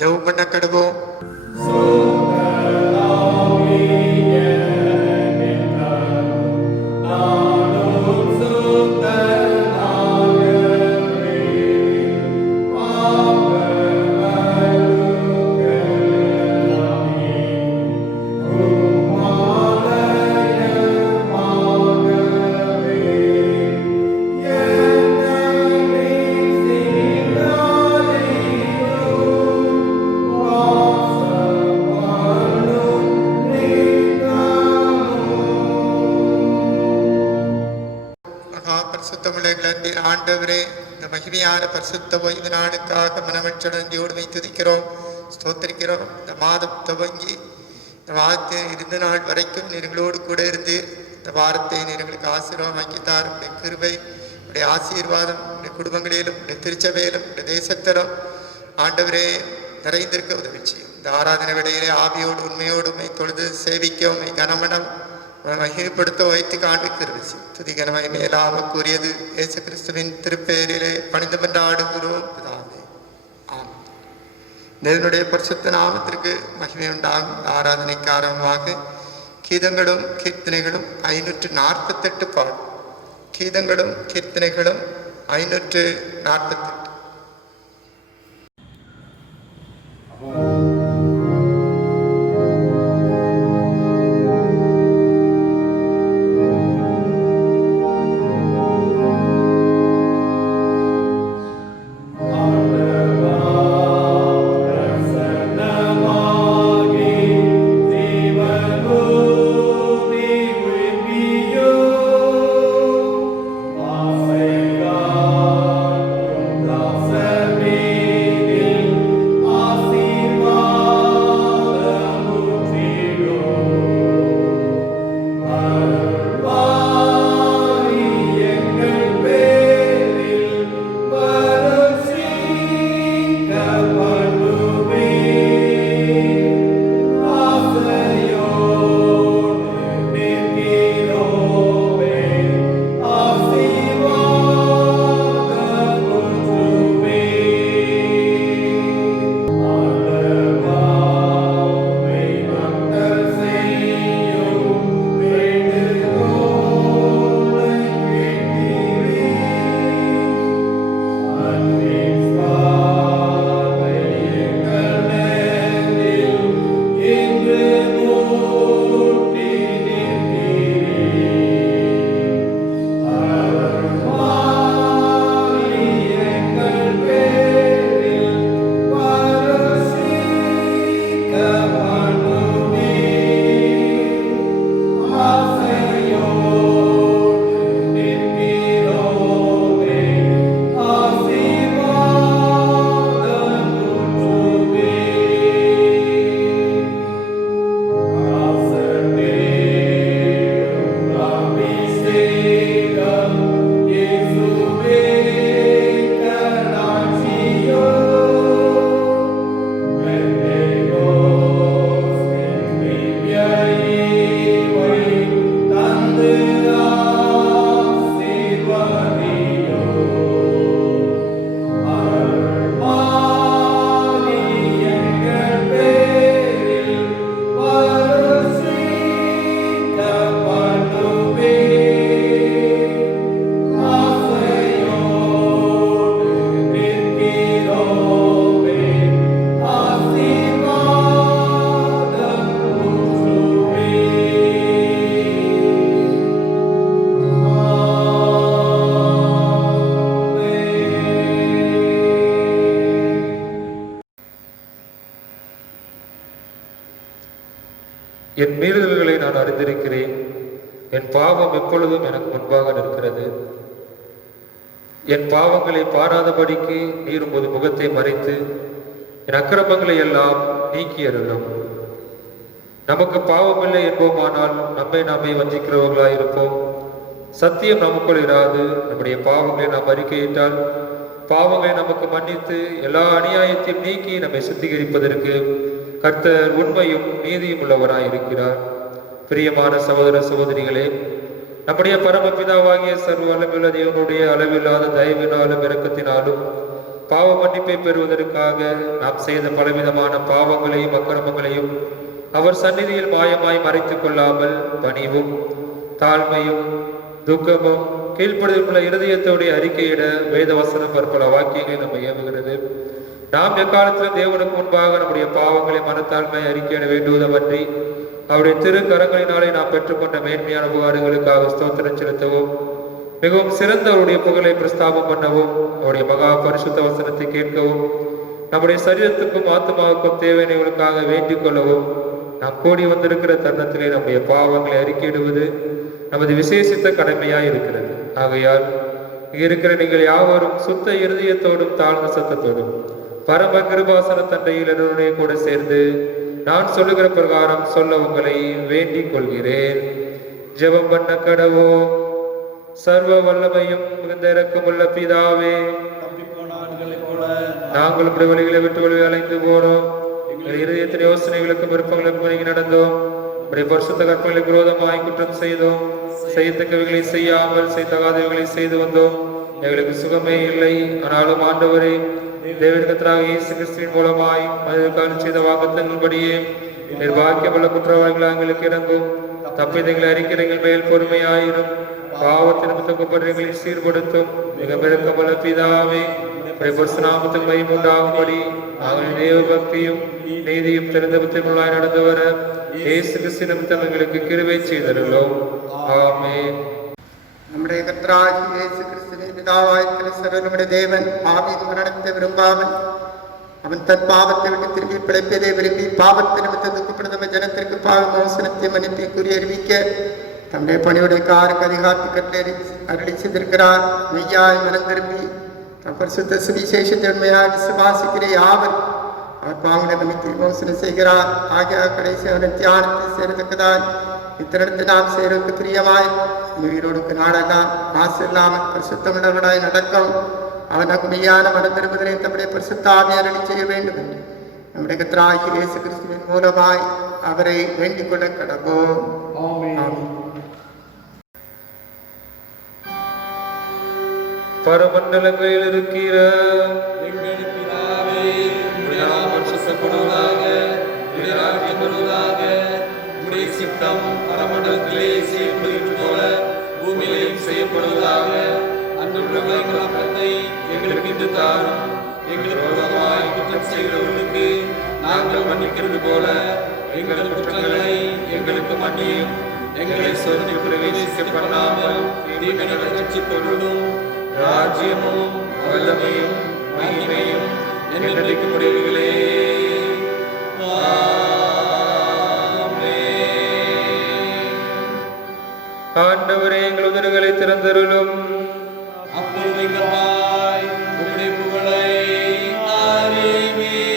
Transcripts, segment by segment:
ஜெபம் பண்ண கடவோம். ஆண்டவரே, இந்த மகிமையான பரிசுத்த ஓய்வு நாளுக்காக மனமற்றோடு துதிக்கிறோம், ஸ்தோத்திரிக்கிறோம். இந்த மாதம் துவங்கி இந்த வாரத்தில் இருந்த நாள் வரைக்கும் நீங்களோடு கூட இருந்து இந்த வாரத்தை நீங்களுக்கு ஆசீர்வாதமாக்கி தாரும். உடைய கிருபை, உடைய ஆசீர்வாதம் உடைய குடும்பங்களிலும் உடைய திருச்சபையிலும் உடைய தேசத்திலும் ஆண்டவரே நிறைந்திருக்க உதவி செய்யும். இந்த ஆராதனை வேளையிலே ஆவியோடு உண்மையோடு தொழுது சேவிக்க உண்மை கனமனம் மகிழ்ப்படுத்த வைத்து காண்பிக்கிறது. துதி கனமை மேலாக கூறியது இயேசு கிறிஸ்துவின் திருப்பெயரிலே பணிந்து கொண்டாடுகிறோம் பிதாவே, ஆமென். தேவனுடைய பரிசுத்த நாமத்திற்கு மகிமை உண்டாகும். ஆராதனைக்கு ஆரம்பமாக கீதங்களும் கீர்த்தனைகளும் 548 பாடல். கீதங்களும் கீர்த்தனைகளும் 548. என் மீறுதல்களை நான் அறிந்திருக்கிறேன், என் பாவம் எப்பொழுதும் எனக்கு முன்பாக நிற்கிறது. என் பாவங்களை பாராதபடிக்கு நீர் உமது முகத்தை மறைத்து என் அக்கிரமங்களை எல்லாம் நீக்கி அருளும். நமக்கு பாவமில்லை என்போமானால் நம்மை நாமே வஞ்சிக்கிறவர்களாயிருப்போம். சத்தியம் நமக்குள் இராது. நம்முடைய பாவங்களை நாம் அறிக்கையிட்டால் பாவங்களை நமக்கு மன்னித்து எல்லா அநியாயத்தையும் நீக்கி நம்மை சுத்திகரிப்பதற்கு கர்த்தர் உண்மையும் நீதியும் உள்ளவராய் இருக்கிறார். பிரியமான சகோதர சகோதரிகளே, நம்முடைய பரமபிதாவாகிய சர்வ அளவுள்ள தேவனுடைய அளவில்லாத தயவினாலும் இரக்கத்தினாலும் பாவ மன்னிப்பை பெறுவதற்காக நாம் செய்த பலவிதமான பாவங்களையும் அக்கிரமங்களையும் அவர் சந்நிதியில் மாயமாய் மறைத்துக் கொள்ளாமல் பணிவும் தாழ்மையும் துக்கமும் கீழ்ப்படுதலுள்ள இருதயத்தோடைய அறிக்கையிட வேதவசனம் பற்பல வாக்கியங்களை நம்ம ஏவுகிறது. நாம் எக்காலத்திலும் தேவனுக்கு முன்பாக நம்முடைய பாவங்களை மனத்தாழ்மை அறிக்கையிட வேண்டுவதவற்றி அவருடைய திரு கரங்களினாலே நாம் பெற்றுக்கொண்ட மேன்மையான உபகாரங்களுக்காக ஸ்தோத்திரம் செலுத்தவும் மிகவும் சிறந்த அவருடைய புகழை பிரஸ்தாபம் பண்ணவும் அவருடைய மகா பரிசுத்த வசனத்தை கேட்கவும் நம்முடைய சரீரத்துக்கும் ஆத்மாவுக்கும் தேவையானவர்களுக்காக வேண்டிக் கொள்ளவும் நாம் கூடி வந்திருக்கிற தருணத்திலே நம்முடைய பாவங்களை அறிக்கையிடுவது நமது விசேஷித்த கடமையாய் இருக்கிறது. ஆகையால் இங்கே இருக்கிற நீங்கள் யாவரும் சுத்த இருதயத்தோடும் தாழ்ந்த சத்தத்தோடும் பரம கிருபாசன தண்டையில் என்னுடைய கூட சேர்ந்து நான் சொல்லுகிற பிரகாரம் சொல்ல உங்களை வேண்டிக் கொள்கிறேன். ஜெபம் பண்ண கடவோம். சர்வ வல்லமையும் மிகுந்த இரக்கமுள்ள பிதாவே, நாங்கள் இப்படி வழிகளை விட்டு வழி அலைந்து போனோம். எங்கள் இருதயத்தின் யோசனைகளுக்கும் விருப்பங்களுக்கும் வழங்கி நடந்தோம். இப்படி பரிசுத்த கற்பனைகளுக்கு விரோதமாய் குற்றம் செய்தோம். செய்யத்தக்கவைகளை செய்யாமல் செய்தகாதவைகளை செய்து வந்தோம். எங்களுக்கு சுகமே இல்லை. ஆனாலும் ஆண்டவரே, தேவன் கர்த்தராகிய இயேசு கிறிஸ்துவின் மூலமாய் மனிதர்களுக்காக செய்த வாக்குத்தங்களின்படியே நிர்வாகிக்கமுள்ள குற்றவாளிகள் எங்களுக்கு இறங்கும். தப்பிதங்களை அறிக்கிறங்கள் மேல் பொறுமையாயிரும். பாவத்தின் குற்றங்களை சீர்படுத்தும். மிக பெருக்கமுள்ள பிதாவே, நாமத்துக்கு மகிமை உண்டாகும்படி நாங்கள் தேவ பக்தியும் நீதியும் திறந்த புத்திரங்களாய் நடந்து வர இயேசு கிறிஸ்து நிமித்தம் எங்களுக்கு கிருபை செய்தருளோம். ஆமென். நம்முடைய கர்த்தராகிய இயேசு கிறிஸ்துவின் பிதாவாயிருக்கிற சர்வனுடைய தேவன் பாவியின் மரணத்தை விரும்பாமல் அவன் தன் பாவத்தை விட்டு திரும்பி பிழைப்பதை விரும்பி பாவத்தை நிமித்தம் துக்கப்படுத்த ஜனத்திற்கு பாவ மோசனத்தை மன்னிப்பை கூறி அறிவிக்க தம்முடைய பணியுடைய காருக்கு அதிகாரத்தை கட்டளை அருளி செய்திருக்கிறார். மெய்யாய் மனம் திரும்பி தம் பரிசுத்த சுவிசேஷத்தை உண்மையாக விசுவாசிக்கிற யாவர் அவர் பாவங்களை மன்னித்து மோசனம் செய்கிறார். ஆகிய கடைசி அவன் தியானத்தை சேரத்தக்கதாய் இத்தனத்தை நாம் சேருக்கு பிரியமாய் உயிரோடுக்கு நாடெல்லாம் மாசு இல்லாமல் பரிசுத்தமிழர்களாய் நடக்கும். அவனுக்கு மெய்யான மனம் திரும்புதலை தம்முடைய பரிசுத்த ஆவியாரணி செய்ய வேண்டும் என்று நம்முடைய கர்த்தராகிய இயேசு கிறிஸ்துவின் மூலமாய் அவரை வேண்டிக் கொள்ள கடவோம். பரமண்டலங்களில் இருக்கிற எங்கள் பிதாவே, உம்முடைய நாமம் பரிசுத்தப்படுவதாக, உம்முடைய ராஜ்யம் வருவதாக, உம்முடைய சித்தம் பரமண்டலத்திலே செய்யப்படுவது போல பூமியிலேயும் செய்யப்படுவதாக. அன்றுள்ள எங்கள் அப்பத்தை எங்களுக்கு இன்று தாரும். எங்களுக்கு விரோதமாய் குற்றம் செய்கிறவர்களுக்கு நாங்கள் மன்னிக்கிறது போல எங்கள் குற்றங்களை எங்களுக்கு மன்னியும். எங்களை சோதனைக்கு பிரவேசிக்க பண்ணாமல் தீமையை ரட்சித்தருளும். ராஜ்யமும் வல்லமையும் மகிமையும் என்றென்றைக்கு முடிவுகளே. ஆண்டவரே, எங்கள் உதடுகளை திறந்தருளும். அப்பொழுது எங்கள் வாய் உம்முடைய புகழை அறிவிக்கும்.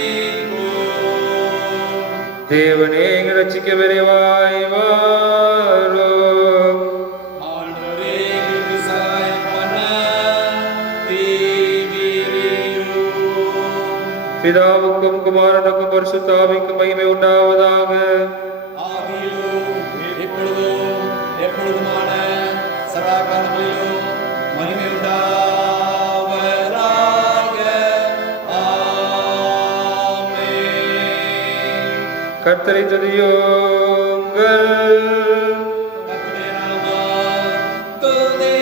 தேவனே, எங்கள் ரட்சிக்க விரைவாய் வாரும். ஆண்டவரே, எங்களுக்கு சகாயம் பண்ண தீவிரியும். பிதாவுக்கும் குமாரனுக்கும் பரிசுத்த ஆவிக்கும் மகிமை உண்டாவதாக. ஆதியிலும் இப்பொழுதும் எப்பொழுதுமான சதா காலங்களிலும் மகிமை உண்டாவதாக. ஆமென். கர்த்தரை துதியுங்கள். கர்த்தருடைய நாமம் துதிக்கப்படுவதாக.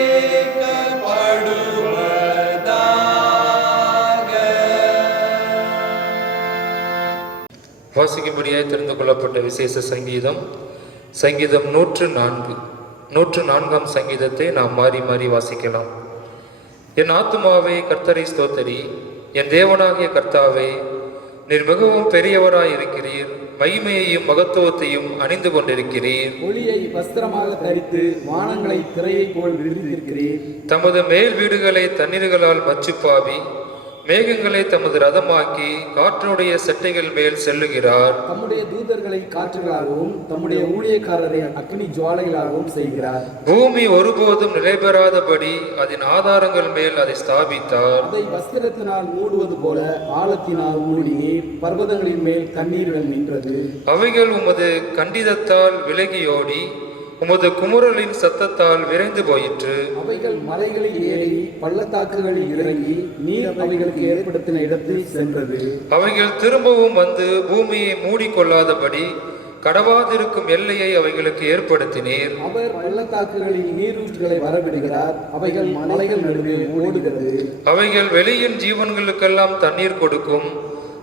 வாசிக்கும்படியாய் தெரிந்து கொள்ளப்பட்ட விசேஷ சங்கீதம் சங்கீதம் 104. 104ஆம் சங்கீதத்தை நாம் மாறி மாறி வாசிக்கலாம். என் ஆத்துமாவே கர்த்தரை ஸ்தோத்தரி. என் தேவனாகிய கர்த்தாவே, நீர் மிகவும் பெரியவராய் இருக்கிறீர். மகிமையையும் மகத்துவத்தையும் அணிந்து கொண்டிருக்கிறீர். ஒளியை வஸ்திரமாக தரித்து வானங்களை திரையை போல் விரித்திருக்கிறீர். தமது மேல் வீடுகளை தண்ணீர்களால் மச்சுப்பாவி மேகங்களை தமது ரதமாக்கி காற்றுடைய செட்டைகள் மேல் செல்லுகிறார். தம்முடைய தூதர்களை காற்றுகளாகவும் தம்முடைய ஊழியக்காரரை அக்னி ஜுவாலைகளாகவும் செய்கிறார். பூமி ஒருபோதும் நிலைபெறாதபடி அதன் ஆதாரங்கள் மேல் அதை ஸ்தாபித்தார். அதை வஸ்திரத்தினால் மூடுவது போல ஆழத்தினால் மூடினீர். பர்வதங்களின் மேல் தண்ணீர்கள் நின்றது. அவைகள் உமது கண்டிதத்தால் விலகியோடி உமது குமுறலின் சத்தத்தால் விரைந்து போயிற்று. அவைகள் மலைகளில் ஏறி பள்ளத்தாக்குகளில் இறங்கி நீர் அவைகளுக்கு ஏற்படுத்தின இடத்தில் சென்றது. அவைகள் திரும்பவும் வந்து பூமியை மூடிக்கொள்ளாதபடி கடவாதிருக்கும் எல்லையை அவைகளுக்கு ஏற்படுத்தினீர். அவர் பள்ளத்தாக்குகளில் நீரூற்றுகளை வரவிடுகிறார். அவைகள் மலைகள் நடுவே ஓடுகிறது. அவைகள் வெளியின் ஜீவன்களுக்கெல்லாம் தண்ணீர் கொடுக்கும்.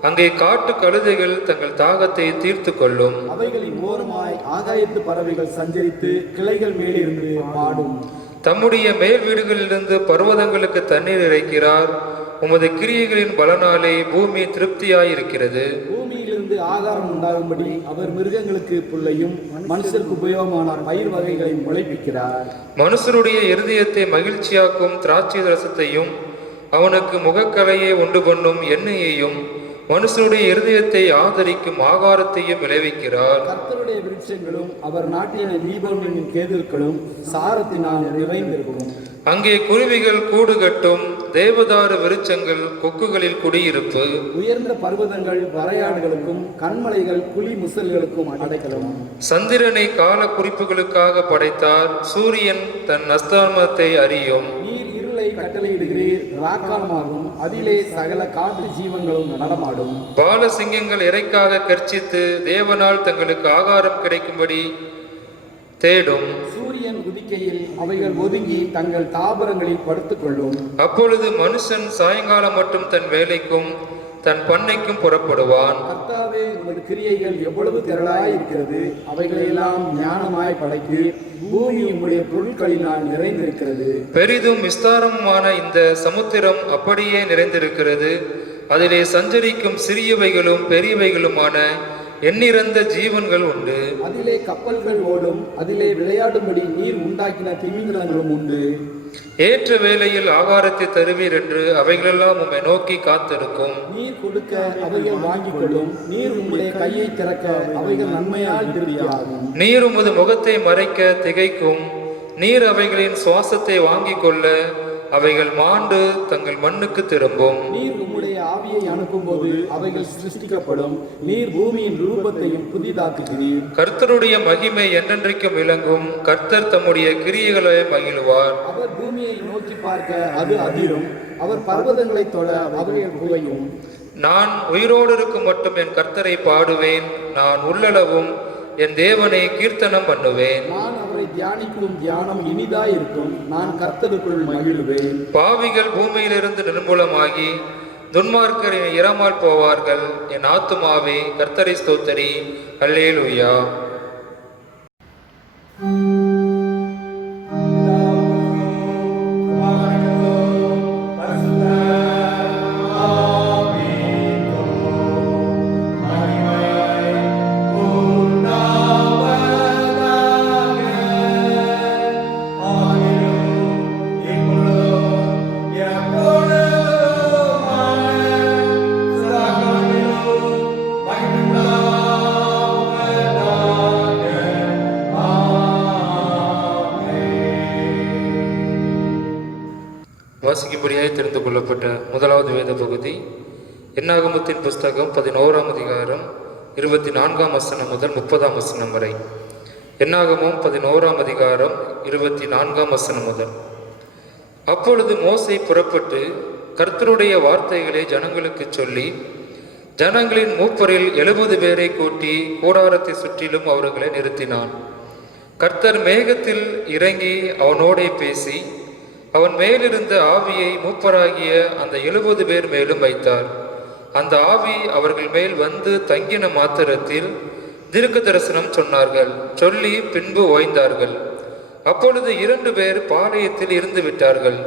அங்கே காட்டு கழுதைகள் தங்கள் தாகத்தை தீர்த்து கொள்ளும். அவைகளின் ஓரமாய் ஆகாயத்து பறவைகள் சஞ்சரித்து கிளைகள் மேலிருந்து பாடும். தம்முடைய மேல் வீடுகளிலிருந்து பர்வதங்களுக்கு தண்ணீர் இறைக்கிறார். உமது கிரியைகளின் பலனாலே பூமி திருப்தியாயிருக்கிறது. பூமியிலிருந்து ஆகாரம் உண்டாகும்படி அவர் மிருகங்களுக்கு புல்லையும் மனுஷருக்கு உபயோகமான பயிர் வகைகளை முளைப்பிக்கிறார். மனுஷருடைய இருதயத்தை மகிழ்ச்சியாக்கும் திராட்சை ரசத்தையும் அவனுக்கு முகக்கலையை உண்டு பண்ணும் எண்ணெயையும் மனுஷனுடைய இருதயத்தை ஆதரிக்கும் ஆகாரத்தையும் விளைவிக்கிறார். கர்த்தருடைய விருட்சங்களும் அவர் நாட்டின லீபனோனின் கேதுர்களும் சாரத்தினால் நிறைந்திருக்கும். அங்கே குருவிகள் கூடு கட்டும். தேவதாரு விருட்சங்கள் கொக்குகளில் குடியிருப்பு. உயர்ந்த பர்வதங்கள் வரையாடுகளுக்கும் கண்மலைகள் புலி முசல்களுக்கும் அடைக்கலம். சந்திரனை கால குறிப்புகளுக்காக படைத்தார். சூரியன் தன் அஸ்தமனத்தை அறியும். நீர் இருளை கட்டளையிடுகிறீர். ராக்காலமாகும். அதிலே சகல காட்டு ஜீவன்களும் நடமாடும். பாலசிங்கங்கள் இறைக்காக கர்ச்சித்து தேவனால் தங்களுக்கு ஆகாரம் கிடைக்கும்படி தேடும். சூரியன் உதிக்கையில் அவைகள் ஒதுங்கி தங்கள் தாபரங்களில் படுத்துக் கொள்ளும். அப்பொழுது மனுஷன் சாயங்காலம் மட்டும் தன் வேலைக்கும் தன் பண்ணைக்கும் புறப்படுவான். கர்த்தாவே, உமது கிரியைகள் எவ்வளவு திரளாய் இருக்கிறது. அவைகளெல்லாம் ஞானமாய் படைத்து பூமி உம்முடைய பொருட்களினால் நிறைந்திருக்கிறது. பெரிதும் விஸ்தாரமான இந்த சமுத்திரம் அப்படியே நிறைந்திருக்கிறது. அதிலே சஞ்சரிக்கும் சிறியவைகளும் பெரியவைகளுமான எண்ணிறந்த ஜீவன்கள் உண்டு. அதிலே கப்பல்கள் ஓடும். அதிலே விளையாடும்படி நீர் உண்டாக்கின திமிங்கலங்களும் உண்டு. ஏற்ற வேளையில் ஆகாரத்தை தருவீர் என்று அவைகளெல்லாம் உம்மை நோக்கி காத்திருக்கும். நீர் கொடுக்க அவைகள் வாங்கிக் கொள்ளும். நீர் உம்முடைய கையை திறக்க அவைகள் நன்மையால் திருப்தியாகும். நீர் உமது முகத்தை மறைக்க திகைக்கும். நீர் அவைகளின் சுவாசத்தை வாங்கிக் கொள்ள அவைகள் மாண்டு தங்கள் மண்ணுக்கு திரும்பும். நீர் உம்முடைய ஆவியை அனுப்பும் போது அவைகள் சிருஷ்டிக்கப்படும். நீர் பூமியின் ரூபத்தையும் புதிதாக்குகிறீர். கர்த்தருடைய மகிமை என்றென்றைக்கும் விளங்கும். கர்த்தர் தம்முடைய கிரியைகளை மகிழ்வார். அவர் பூமியை நோக்கி பார்க்க அது அதிரும். அவர் பர்வதங்களை தொட அவைகள் குவையும். நான் உயிரோடு இருக்கும் மட்டும் என் கர்த்தரை பாடுவேன். நான் உள்ளளவும் என் தேவனை கீர்த்தனம் பண்ணுவேன். நான் அவரை தியானிக்கும் தியானம் இனிதாய் இருக்கும். நான் கர்த்தருக்குள் மகிழ்வேன். பாவிகள் பூமியிலிருந்து நிர்மூலமாகி துன்மார்க்கர் இராமல் போவார்கள். என் ஆத்துமாவே கர்த்தரை ஸ்தோத்தரி. அல்லேலூயா. வாசிக்கும்படியாய் தெரிந்து கொள்ளப்பட்ட முதலாவது வேத பகுதி என்னாகமத்தின் புஸ்தகம் 11ஆம் அதிகாரம் 24ஆம் வசனம் முதல் 30ஆம் வசனம் வரை. என்னாகமம் 11ஆம் அதிகாரம் 24ஆம் வசனம் முதல். அப்பொழுது மோசே புறப்பட்டு கர்த்தருடைய வார்த்தைகளை ஜனங்களுக்கு சொல்லி ஜனங்களின் மூப்பரில் 70 பேரை கூட்டி கூடாரத்தை சுற்றிலும் அவர்களை நிறுத்தினான். கர்த்தர் மேகத்தில் இறங்கி அவனோடே பேசி அவன் மேலிருந்த ஆவியை மூப்பராகிய அந்த 70 பேர் மேலும் வைத்தார். அந்த ஆவி அவர்கள் மேல் வந்து தங்கின மாத்திரத்தில் தீர்க்க தரிசனம் சொன்னார்கள். சொல்லி பின்பு ஓய்ந்தார்கள். அப்பொழுது 2 பேர் பாளையத்தில் இருந்து விட்டார்கள்.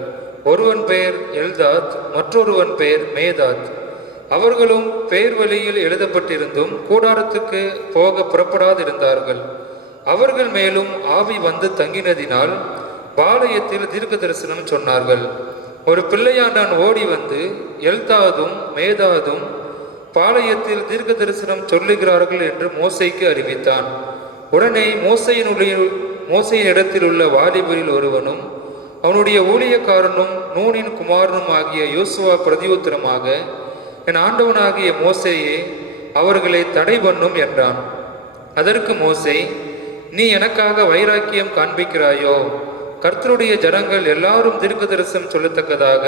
ஒருவன் பெயர் எல்தாத், மற்றொருவன் பெயர் மேதாத். அவர்களும் பேர் வழியில் எழுதப்பட்டிருந்தும் கூடாரத்துக்கு போக புறப்படாதிருந்தார்கள். அவர்கள் மேலும் ஆவி வந்து தங்கினதினால் பாளையத்தில் தீர்க்க தரிசனம் சொன்னார்கள். ஒரு பிள்ளையாண்டான் ஓடி வந்து எல்தாதும் மேதாதும் பாளையத்தில் தீர்க்க தரிசனம் சொல்லுகிறார்கள் என்று மோசேக்கு அறிவித்தான். உடனே மோசையின் இடத்தில் உள்ள வாலிபரில் ஒருவனும் அவனுடைய ஊழியக்காரனும் நூனின் குமாரனும் ஆகிய யோசுவா பிரதியுத்தரமாக, என் ஆண்டவனாகிய மோசேயே, அவர்களை தடை பண்ணும் என்றான். அதற்கு மோசே, நீ எனக்காக வைராக்கியம் காண்பிக்கிறாயோ? கர்த்தருடைய ஜனங்கள் எல்லாரும் தீர்க்க தரிசனம் சொல்லத்தக்கதாக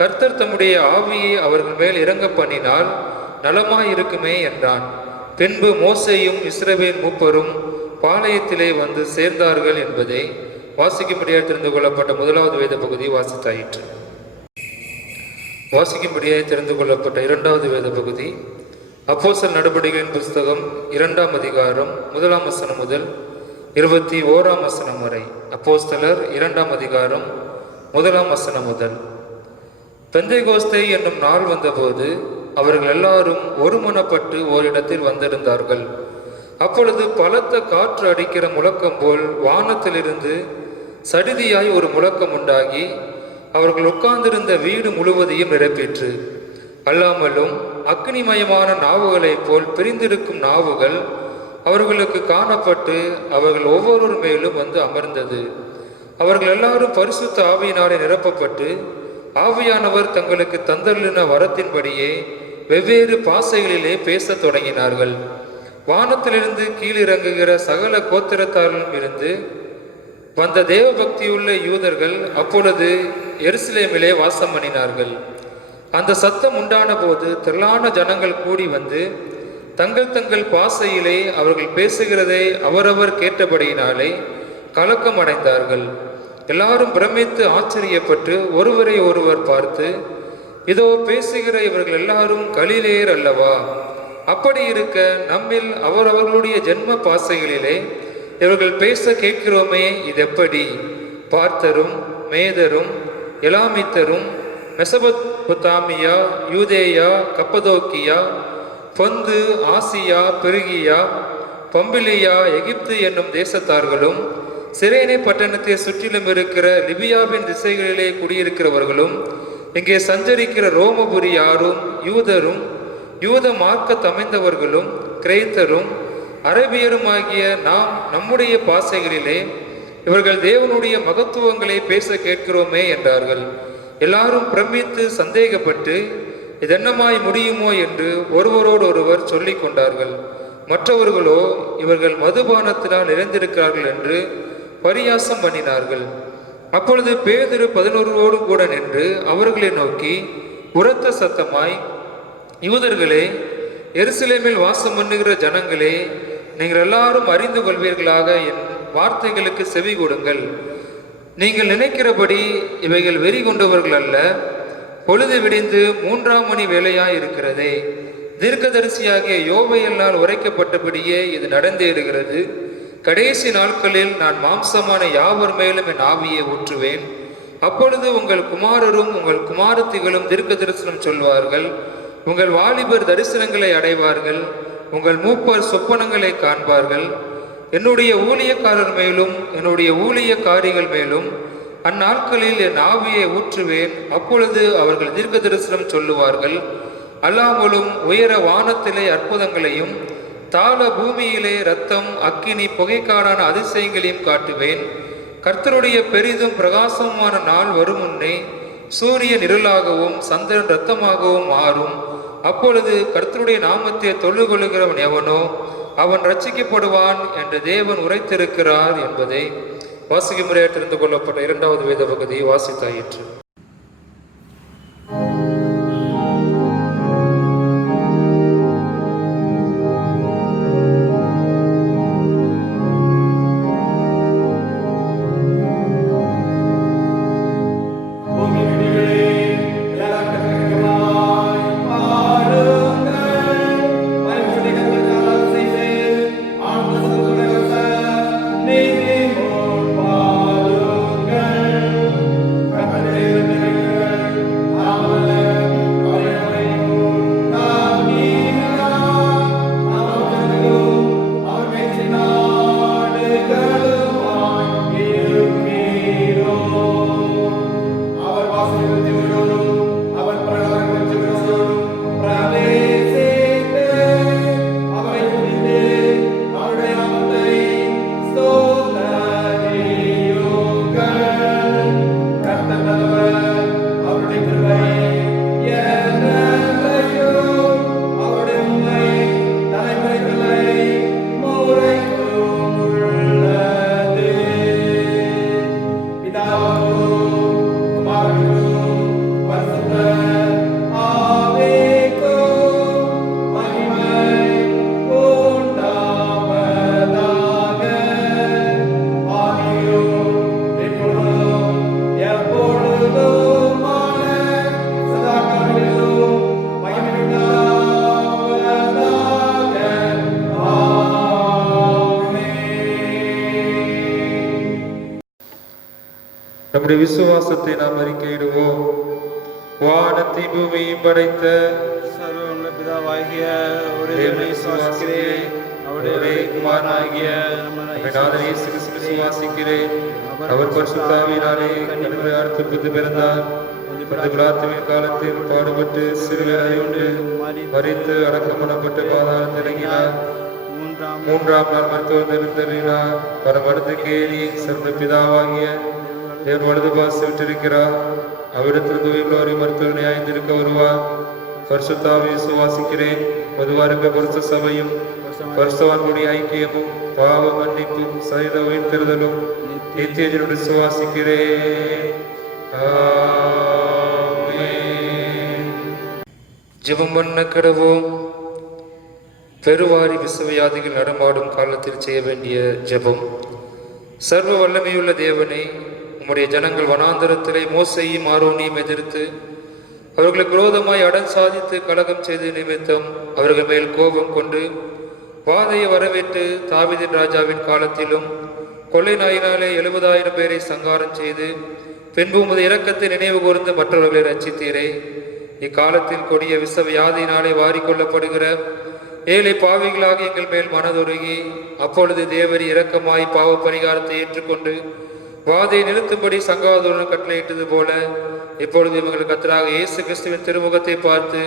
கர்த்தர் தம்முடைய ஆவியை அவர்கள் மேல் இறங்க பண்ணினால் நலமாயிருக்குமே என்றான். பின்பு மோசேயும் இஸ்ரவேல் மூப்பரும் பாளையத்திலே வந்து சேர்ந்தார்கள் என்பதை வாசிக்கும்படியாக தெரிந்து கொள்ளப்பட்ட முதலாவது வேத பகுதி வாசித்தாயிற்று. வாசிக்கும்படியாக தெரிந்து கொள்ளப்பட்ட இரண்டாவது வேத பகுதி அப்போஸ்தலர் நடபடிகளின் புஸ்தகம் 2ஆம் அதிகாரம் 1ஆம் வசனம் முதல் 21ஆம் வசனம் வரை. அப்போஸ்தலர் 2ஆம் அதிகாரம் 1ஆம் வசனம் முதல். பெந்தைகோஸ்தே என்னும் நாள் வந்தபோது அவர்கள் எல்லாரும் ஒருமனப்பட்டு ஓரிடத்தில் வந்திருந்தார்கள். அப்பொழுது பலத்த காற்று அடிக்கிற முழக்கம் போல் வானத்திலிருந்து சடிதியாய் ஒரு முழக்கம் உண்டாகி அவர்கள் உட்கார்ந்திருந்த வீடு முழுவதையும் நிரப்பிற்று. அல்லாமலும் அக்னிமயமான நாவுகளைப் போல் பிரிந்திருக்கும் நாவுகள் அவர்களுக்கு காணப்பட்டு அவர்கள் ஒவ்வொருவர் மேலும் வந்து அமர்ந்தது. அவர்கள் எல்லாரும் பரிசுத்த ஆவியினாலே நிரப்பப்பட்டு ஆவியானவர் தங்களுக்கு தந்தருளின வரத்தின்படியே வெவ்வேறு பாசைகளிலே பேசத் தொடங்கினார்கள். வானத்திலிருந்து கீழிறங்குகிற சகல கோத்திரத்தாரிலும் இருந்து வந்த தேவ பக்தியுள்ள யூதர்கள் அப்பொழுது எருசலேமிலே வாசம் பண்ணினார்கள். அந்த சத்தம் உண்டான போது திரளான ஜனங்கள் கூடி வந்து தங்கள் தங்கள் பாசையிலே அவர்கள் பேசுகிறதை அவரவர் கேட்டபடியினாலே கலக்கம் அடைந்தார்கள். எல்லாரும் பிரமித்து ஆச்சரியப்பட்டு ஒருவரை ஒருவர் பார்த்து, இதோ பேசுகிற இவர்கள் எல்லாரும் கலிலேயர் அல்லவா? அப்படி இருக்க நம்மில் அவரவர்களுடைய ஜென்ம பாசைகளிலே இவர்கள் பேச கேட்கிறோமே, இது எப்படி? பார்த்தரும் மேதரும் எலாமித்தரும் மெசபொத்தாமியா, யூதேயா, கப்பதோக்கியா, பொந்து, ஆசியா, பெருகியா, பம்பிலியா, எகிப்து என்னும் தேசத்தார்களும் சிரேனே பட்டணத்தை சுற்றிலும் இருக்கிற லிபியாவின் திசைகளிலே குடியிருக்கிறவர்களும் இங்கே சஞ்சரிக்கிற ரோமபுரியாரும் யூதரும் யூத மார்க்க அமைந்தவர்களும் கிரேத்தரும் அரபியருமாகிய நாம் நம்முடைய பாசைகளிலே இவர்கள் தேவனுடைய மகத்துவங்களை பேச கேட்கிறோமே என்றார்கள். எல்லாரும் பிரமித்து சந்தேகப்பட்டு இதென்னமாய் முடியுமோ என்று ஒருவரோடு ஒருவர் சொல்லிக் கொண்டார்கள். மற்றவர்களோ இவர்கள் மதுபானத்தினால் நிறைந்திருக்கிறார்கள் என்று பரியாசம் பண்ணினார்கள். அப்பொழுது பேதுரு 11 கூட நின்று அவர்களை நோக்கி உரத்த சத்தமாய், யூதர்களே, எருசலேமில் வாசம் பண்ணுகிற ஜனங்களே, நீங்கள் எல்லாரும் அறிந்து கொள்வீர்களாக என் வார்த்தைகளுக்கு செவி கொடுங்கள். நீங்கள் நினைக்கிறபடி இவைகள் வெறி கொண்டவர்கள் அல்ல. பொழுது விடிந்து 3ஆம் மணி வேளையாய் இருக்கிறதே. தீர்க்கதரிசியாகிய யோவேலினால் உரைக்கப்பட்டபடியே இது நடந்தேறுகிறது. கடைசி நாட்களில் நான் மாம்சமான யாவர் மேலும் என் ஆவியை ஊற்றுவேன். அப்பொழுது உங்கள் குமாரரும் உங்கள் குமாரத்திகளும் தீர்க்க தரிசனம் சொல்வார்கள். உங்கள் வாலிபர் தரிசனங்களை அடைவார்கள். உங்கள் மூப்பர் சொப்பனங்களை காண்பார்கள். என்னுடைய ஊழியக்காரர் மேலும் என்னுடைய ஊழியக்காரிகள் மேலும் அந்நாட்களில் என் ஆவியை ஊற்றுவேன். அப்பொழுது அவர்கள் தீர்க்க தரிசனம் சொல்லுவார்கள். அல்லாமலும் உயர வானத்திலே அற்புதங்களையும் தாழ பூமியிலே இரத்தம், அக்கினி, புகைக்காடான அதிசயங்களையும் காட்டுவேன். கர்த்தருடைய பெரிதும் பிரகாசமான நாள் வரும் முன்னே சூரியன் இருளாகவும் சந்திரன் இரத்தமாகவும் மாறும். அப்பொழுது கர்த்தருடைய நாமத்தை தொழுது கொள்ளுகிறவன் எவனோ அவன் ரட்சிக்கப்படுவான் என்று தேவன் உரைத்திருக்கிறார் என்பதை வாசிக்கும் முறையாக தெரிந்து கொள்ளப்பட்ட 2வது வேத பகுதியை வாசித்தாயிற்று. Hallelujah. நம்முடைய விசுவாசத்தை நாம் அறிக்கையிடுவோம். வானத்தை பூமியையும் படைத்த சர்வ பிதாவாகிய ஒரே தேவனை விசுவாசிக்கிறேன். அவருடைய குமாரனாகிய நம்முடைய நாதர் இயேசு கிறிஸ்துவை விசுவாசிக்கிறேன். அவர் பரிசுத்த ஆவியினாலே கன்னிமரியாளுக்கு பிறந்தார். பிலாத்துவின் காலத்தில் பாடுபட்டு சிலுவையில் உண்டு மரித்து அடக்கம் பண்ணப்பட்டு பாதாளத்தில் இறங்கினார். மூன்றாம் நாள் மருத்துவம் எழுந்தருளினார். பரமடத்துக்கு ஏறி சர்வ பிதாவாகிய தேவன் வலது பாசி விட்டிருக்கிறார். அவ்விடத்திலிருந்து உயிர்வாரி மருத்துவ நியாயந்திருக்க வருவார். பரிசுத்த ஆவியை விசுவாசிக்கிறேன். பொதுவாருங்க பரிசுத்த சபையும் பரிசுத்தவான்களுடைய ஐக்கியமும் பாவ மன்னிப்பும் சரீர உயிர்த்தெழுதலும் நித்திய ஜீவனை விசுவாசிக்கிறேன். ஜெபம் பண்ண கடவோம். பெருவாரி விசுவயாதிகள் நடமாடும் காலத்தில் செய்ய வேண்டிய ஜெபம். சர்வ வல்லமையுள்ள தேவனை, உம்முடைய ஜனங்கள் வனாந்தரத்திலே மோசையும் ஆரோனையும் எதிர்த்து அவர்களுக்கு விரோதமாய் அடன் சாதித்து கலகம் செய்த நிமித்தம் அவர்கள் மேல் கோபம் கொண்டு வாதையை வரவேற்று தாவீதின் ராஜாவின் காலத்திலும் கொள்ளை நாயினாலே 70,000 பேரை சங்காரம் செய்து பின்பு உமது இரக்கத்தை நினைவு கூர்ந்து மற்றவர்களை ரட்சித்தீரே. இக்காலத்தில் கொடிய வியாதியினாலே வாரிக்கொள்ளப்படுகிற ஏழை பாவிகளாக எங்கள் மேல் மனதுருகி அப்பொழுது தேவரி இரக்கமாய் பாவ பரிகாரத்தை ஏற்றுக்கொண்டு வாதையை நிறுத்தும்படி சங்காதுடன் கட்டளையிட்டது போல இப்பொழுது இவங்கள் கர்த்தராக இயேசு கிறிஸ்துவின் திருமுகத்தை பார்த்து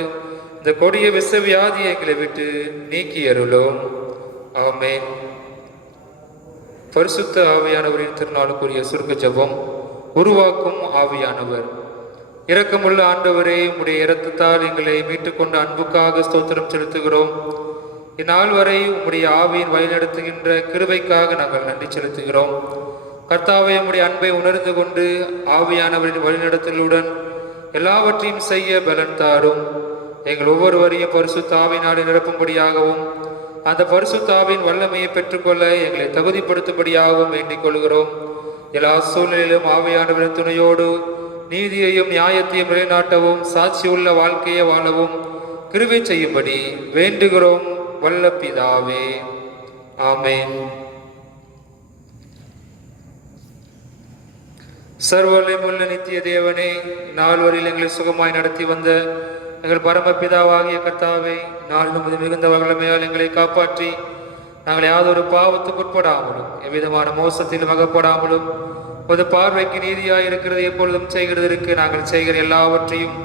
இந்த கொடிய வியாதியை எங்களை விட்டு நீக்கி அருளோம். ஆமென். பரிசுத்த ஆவியானவரின் திருநாளுக்குரிய சுருக்க ஜெபம். உருவாக்கும் ஆவியானவர். இரக்கமுள்ள ஆண்டவரே, உம்முடைய இரத்தத்தால் எங்களை மீட்டுக்கொண்ட அன்புக்காக ஸ்தோத்திரம் செலுத்துகிறோம். இந்நாள் வரை உம்முடைய ஆவியின் வழிநடத்துகின்ற கிருபைக்காக நாங்கள் நன்றி செலுத்துகிறோம். கர்த்தாவே, உம்முடைய அன்பை உணர்ந்து கொண்டு ஆவியானவரின் வழிநடத்தலுடன் எல்லாவற்றையும் செய்ய பலன் தாரும். எங்கள் ஒவ்வொருவரையும் பரிசுத்த ஆவியினாலே நிரப்பும்படியாகவும் அந்த பரிசுத்த ஆவியின் வல்லமையை பெற்றுக்கொள்ள எங்களை தகுதிப்படுத்தும்படியாகவும் வேண்டிக் கொள்கிறோம். எல்லா சூழ்நிலையிலும் ஆவியானவரின் துணையோடு நீதியையும் நியாயத்தையும் நிலைநாட்டவும் சாட்சியுள்ள வாழ்க்கையை வாழவும் கிருபை செய்யும்படி வேண்டுகிறோம் வல்ல பிதாவே. ஆமென். சர்வவல்லமையுள்ள நித்திய தேவனே, நால்வரில் எங்களை சுகமாய் நடத்தி வந்த எங்கள் பரமபிதாவாகிய கர்த்தாவே, நாளும் மிகுந்த வல்லமையால் எங்களை காப்பாற்றி நாங்கள் யாதொரு பாவத்துக்கு உட்படாமலும் எவ்விதமான மோசத்திலும் அகப்படாமலும் ஒரு பார்வைக்கு நீதியாக இருக்கிறது எப்பொழுதும் செய்கிறதற்கு நாங்கள் செய்கிற எல்லாவற்றையும்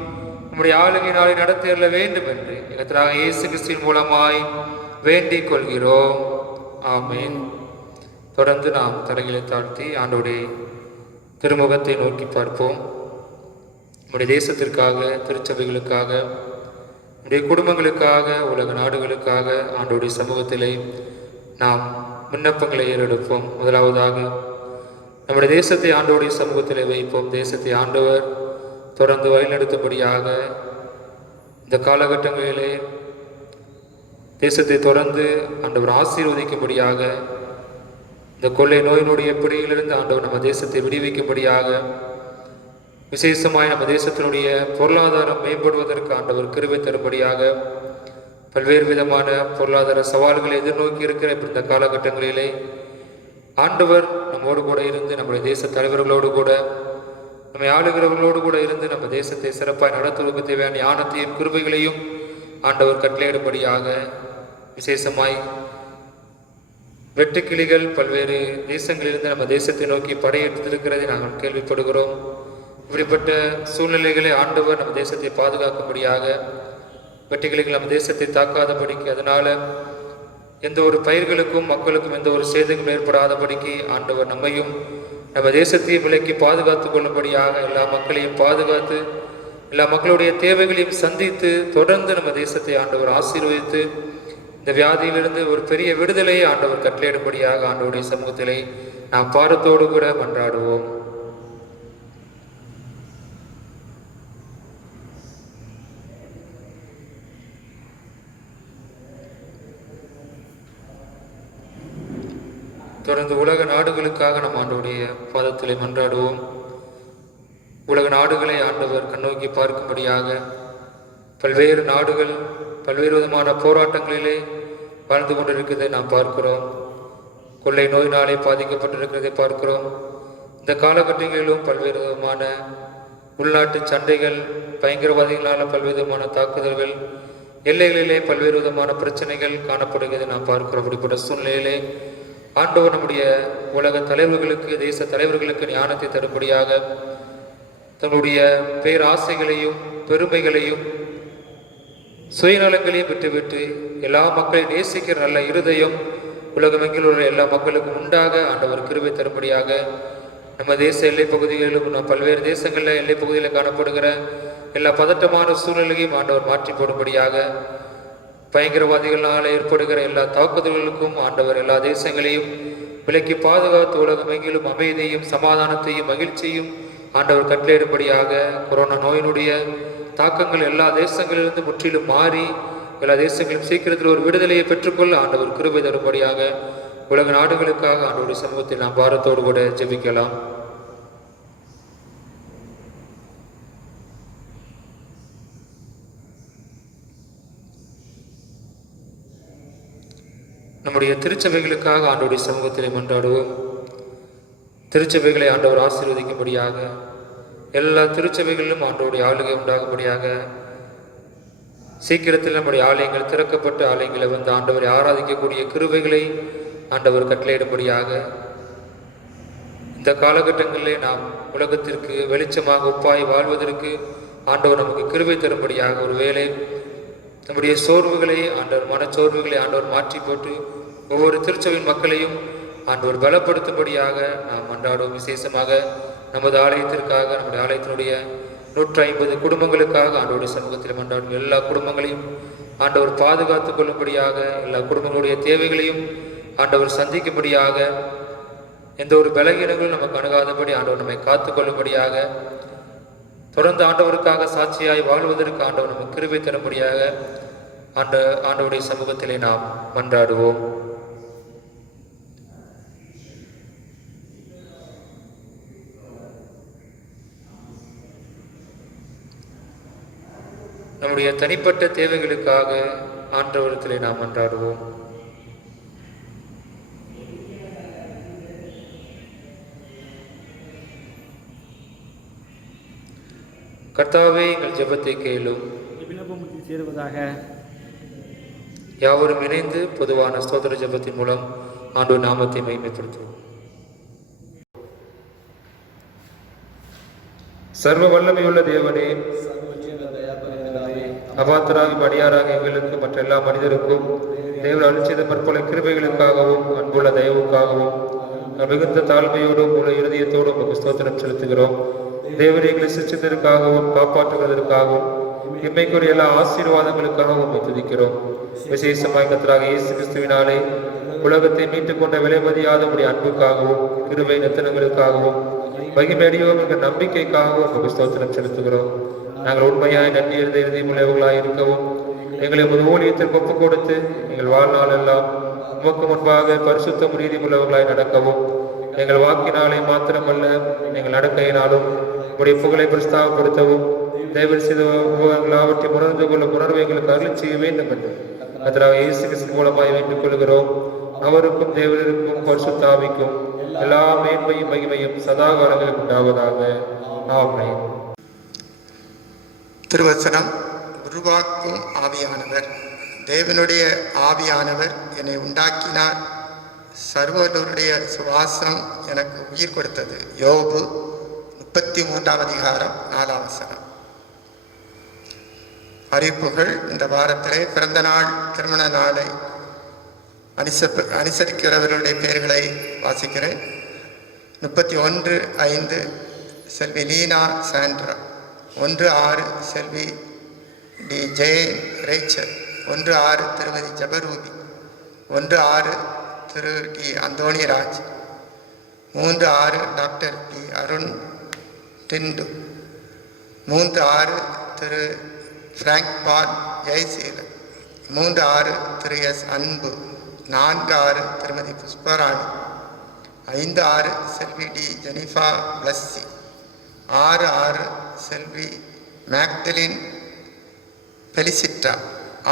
நம்முடைய ஆளுகையினாலே நடத்திட வேண்டும் என்று எங்களாக இயேசு கிறிஸ்துவின் மூலமாய் வேண்டிக் கொள்கிறோம். ஆமென். தொடர்ந்து நாம் தலைகளை தாழ்த்தி ஆண்டோடைய திருமுகத்தை நோக்கி பார்ப்போம். நம்முடைய தேசத்திற்காக, திருச்சபைகளுக்காக, நம்முடைய குடும்பங்களுக்காக, உலக நாடுகளுக்காக ஆண்டோடைய சமூகத்திலே நாம் விண்ணப்பங்களை ஏறெடுப்போம். முதலாவதாக நம்முடைய தேசத்தை ஆண்டோடைய சமூகத்திலே வைப்போம். தேசத்தை ஆண்டவர் தொடர்ந்து வழிநடத்தும்படியாக இந்த காலகட்டங்களிலே தேசத்தை தொடர்ந்து ஆண்டவர் ஆசீர்வதிக்கும்படியாக, இந்த கொள்ளை நோயினுடைய பிடியிலிருந்து ஆண்டவர் நம்ம தேசத்தை விடுவிக்கும்படியாக, விசேஷமாய் நம்ம தேசத்தினுடைய பொருளாதாரம் மேம்படுவதற்கு ஆண்டவர் கிருபை தரும்படியாக, பல்வேறு விதமான பொருளாதார சவால்களை எதிர்நோக்கி இருக்கிற இந்த காலகட்டங்களிலே ஆண்டவர் நம்மோடு கூட இருந்து நம்முடைய தேச தலைவர்களோடு கூட நம்மை ஆளுகிறவர்களோடு கூட இருந்து நம்ம தேசத்தை சிறப்பாக நடத்துவதற்கு தேவையான ஞானத்தையும் கிருபைகளையும் ஆண்டவர் கட்டளையிடும்படியாக, விசேஷமாய் வெட்டுக்கிளிகள் பல்வேறு தேசங்களிலிருந்து நம்ம தேசத்தை நோக்கி படையெடுத்திருக்கிறதை நாங்கள் கேள்விப்படுகிறோம். இப்படிப்பட்ட சூழ்நிலைகளை ஆண்டவர் நம்ம தேசத்தை பாதுகாக்கும்படியாக, வெட்டுக்கிளிகள் நம்ம தேசத்தை தாக்காதபடிக்கு, அதனால எந்த ஒரு பயிர்களுக்கும் மக்களுக்கும் எந்த ஒரு சேதங்களும் ஏற்படாதபடிக்கு ஆண்டவர் நம்மையும் நம்ம தேசத்தையும் விலக்கி பாதுகாத்து கொள்ளும்படியாக, எல்லா மக்களையும் பாதுகாத்து எல்லா மக்களுடைய தேவைகளையும் சந்தித்து தொடர்ந்து நம்ம தேசத்தை ஆண்டவர் ஆசீர்வதித்து இந்த வியாதியிலிருந்து ஒரு பெரிய விடுதலையை ஆண்டவர் கட்டளையிடும்படியாக ஆண்டவருடைய சமூகத்திலே நாம் பாரத்தோடு கூட மன்றாடுவோம். தொடர்ந்து உலக நாடுகளுக்காக நம் ஆண்டவருடைய பாதத்திலே மன்றாடுவோம். உலக நாடுகளை ஆண்டவர் கண்ணோக்கி பார்க்கும்படியாக, பல்வேறு நாடுகள் பல்வேறு விதமான போராட்டங்களிலே வாழ்ந்து கொண்டிருக்கிறதை நாம் பார்க்கிறோம். கொள்ளை நோயினாலே பாதிக்கப்பட்டிருக்கிறதை பார்க்கிறோம். இந்த காலகட்டங்களிலும் பல்வேறு விதமான உள்நாட்டு சண்டைகள், பயங்கரவாதிகளால் பல்வேறு விதமான தாக்குதல்கள், எல்லைகளிலே பல்வேறு விதமான பிரச்சனைகள் காணப்படுகிறது நாம் பார்க்கிறோம். அப்படிப்பட்ட சூழ்நிலையிலே ஆண்டவர் நம்முடைய உலக தலைவர்களுக்கு, தேச தலைவர்களுக்கு ஞானத்தை தரும்படியாக தன்னுடைய பேராசைகளையும் பெருமைகளையும் சுயநலங்களையும் விட்டுவிட்டு எல்லா மக்களையும் நேசிக்கிற நல்ல இருதயம் உலகமெங்கில் உள்ள எல்லா மக்களுக்கும் உண்டாக ஆண்டவர் கிருபை தரும்படியாக நம்ம தேச எல்லைப் பகுதிகளிலும் பல்வேறு தேசங்களில் எல்லைப் பகுதியில் காணப்படுகிற எல்லா பதட்டமான சூழ்நிலையும் ஆண்டவர் மாற்றி போடும்படியாக பயங்கரவாதிகளால் ஏற்படுகிற எல்லா தாக்குதல்களுக்கும் ஆண்டவர் எல்லா தேசங்களையும் விலக்கி பாதுகாத்து உலகமெங்கிலும் அமைதியையும் சமாதானத்தையும் மகிழ்ச்சியும் ஆண்டவர் கட்டளையிடும்படியாக கொரோனா நோயினுடைய தாக்கங்கள் எல்லா தேசங்களிலிருந்து முற்றிலும் மாறி எல்லா தேசங்களும் சீக்கிரத்தில் ஒரு விடுதலையை பெற்றுக்கொள்ள ஆண்டவர் கிருபை தரும்படியாக உலக நாடுகளுக்காக ஆண்டவருடைய சமூகத்தில் நாம் பாரத்தோடு கூட ஜெபிக்கலாம். நம்முடைய திருச்சபைகளுக்காக ஆண்டவருடைய சமூகத்தில் மன்றாடுவோம். திருச்சபைகளை ஆண்டவர் ஆசீர்வதிக்கும்படியாக எல்லா திருச்சபைகளிலும் ஆண்டவருடைய ஆளுகை உண்டாகும்படியாக சீக்கிரத்தில் நம்முடைய ஆலயங்கள் திறக்கப்பட்டு ஆலயங்களை வந்து ஆண்டவரை ஆராதிக்கக்கூடிய கிருபைகளை ஆண்டவர் கட்டளையிடும்படியாக இந்த காலகட்டங்களிலே நாம் உலகத்திற்கு வெளிச்சமாக உப்பாய் வாழ்வதற்கு ஆண்டவர் நமக்கு கிருபை தரும்படியாக ஒருவேளை நம்முடைய சோர்வுகளை ஆண்டவர் மனச்சோர்வுகளை ஆண்டவர் மாற்றி போட்டு ஒவ்வொரு திருச்சபையின் மக்களையும் ஆண்டவர் பலப்படுத்தும்படியாக நாம் மன்றாடுவோம். விசேஷமாக நமது ஆலயத்திற்காக நம்முடைய ஆலயத்தினுடைய 150 குடும்பங்களுக்காக ஆண்டவருடைய சமூகத்தில் மன்றாடும் எல்லா குடும்பங்களையும் ஆண்டவர் பாதுகாத்துக் கொள்ளும்படியாக எல்லா குடும்பங்களுடைய தேவைகளையும் ஆண்டவர் சந்திக்கும்படியாக எந்த ஒரு பலகீனங்களும் நமக்கு அணுகாதபடி ஆண்டவர் நம்மை காத்து கொள்ளும்படியாக தொடர்ந்து ஆண்டவருக்காக சாட்சியாய் வாழ்வதற்கு ஆண்டவர் நமக்கு கிருபை தரும்படியாக ஆண்டவருடைய சமூகத்திலே நாம் மன்றாடுவோம். நம்முடைய தனிப்பட்ட தேவைகளுக்காக ஆண்டவரிடத்திலே நாம் மன்றாடுவோம். கர்த்தாவே, எங்கள் ஜெபத்தை கேளும். சேருவதாக யாவரும் இணைந்து பொதுவான ஸ்தோத்திர ஜெபத்தின் மூலம் ஆண்டவர் நாமத்தை மகிமைப்படுத்துவோம். சர்வ வல்லமையுள்ள தேவனே, அபாத்தராகி அடியாராக எங்களுக்கு மற்ற எல்லா மனிதருக்கும் தேவன் அருள் செய்த பற்பல கிருபைகளுக்காகவும் அன்புள்ள தயவுக்காகவும் மிகுந்த தாழ்மையோடும் உள்ள இருதயத்தோடும் உங்களுக்கு ஸ்தோத்திரம் செலுத்துகிறோம். தேவன் எங்களை சிருஷ்டித்ததற்காகவும் காப்பாற்றுவதற்காகவும் இம்மைக்குரிய எல்லா ஆசீர்வாதங்களுக்காகவும் துதிக்கிறோம். விசேஷமாக கர்த்தராகிய இயேசு கிறிஸ்துவினாலே உலகத்தை மீட்டுக் கொண்ட விலைமதியாத உடைய அன்புக்காகவும் கிருபை நத்தனங்களுக்காகவும் மகிமையடையோம் என்ற நம்பிக்கைக்காகவும் உங்களுக்கு ஸ்தோத்திரம் செலுத்துகிறோம். நாங்கள் உண்மையாய் நன்றி இறுதி உள்ளவர்களாய் இருக்கவும் எங்களை ஒரு ஊழியத்திற்கு ஒப்புக் கொடுத்து எங்கள் வாழ்நாள் எல்லாம் உமக்கு முன்பாக பரிசுத்த நீதி உள்ளவர்களாய் நடக்கவும் எங்கள் வாக்கினாலே மாத்திரமல்ல எங்கள் நடக்கையினாலும் உடைய புகழை பிரஸ்தாபப்படுத்தவும் தேவன் செய்த உபகங்களாவற்றை உணர்ந்து கொள்ளும் உணர்வை எங்களுக்கு அருள் செய்ய வேண்டும் என்று கர்த்தராகிய இயேசு கிறிஸ்து மூலமாய் வேண்டிக் கொள்கிறோம். அவருக்கும் தேவனுக்கும் பரிசுத்த ஆவிக்கும் எல்லா மேன்மையும் மகிமையும் சதா காலங்களில் உண்டாவதாக. ஆமென். திருவசனம். உருவாக்கும் ஆவியானவர். தேவனுடைய ஆவியானவர் என்னை உண்டாக்கினார். சர்வருடைய சுவாசம் எனக்கு உயிர் கொடுத்தது. யோபு 33ஆம் அதிகாரம் 4ஆம் வசனம். அறிவிப்புகள். இந்த வாரத்திலே பிறந்த நாள், திருமண நாளை அனுசரிக்கிறவர்களுடைய பெயர்களை வாசிக்கிறேன். 31/5 செல்வி லீனா சாண்ட்ரா. 1/6 செல்வி டி ஜெயன் ரேச்சல். 1/6 திருமதி ஜபரூபி. 1/6 திரு D Antonyraj. 3/6 doctor B Arun Tintu. 3/6 திரு ஃப்ராங்க் பால் ஜெயசீலன். 3/6 திரு எஸ் அன்பு. 4/6 திருமதி புஷ்பராணி. 5/6 செல்வி டி ஜெனிஃபா பிளஸ்ஸி. 6/6 செல்வி மேக்டலின் பெலிசிட்டா.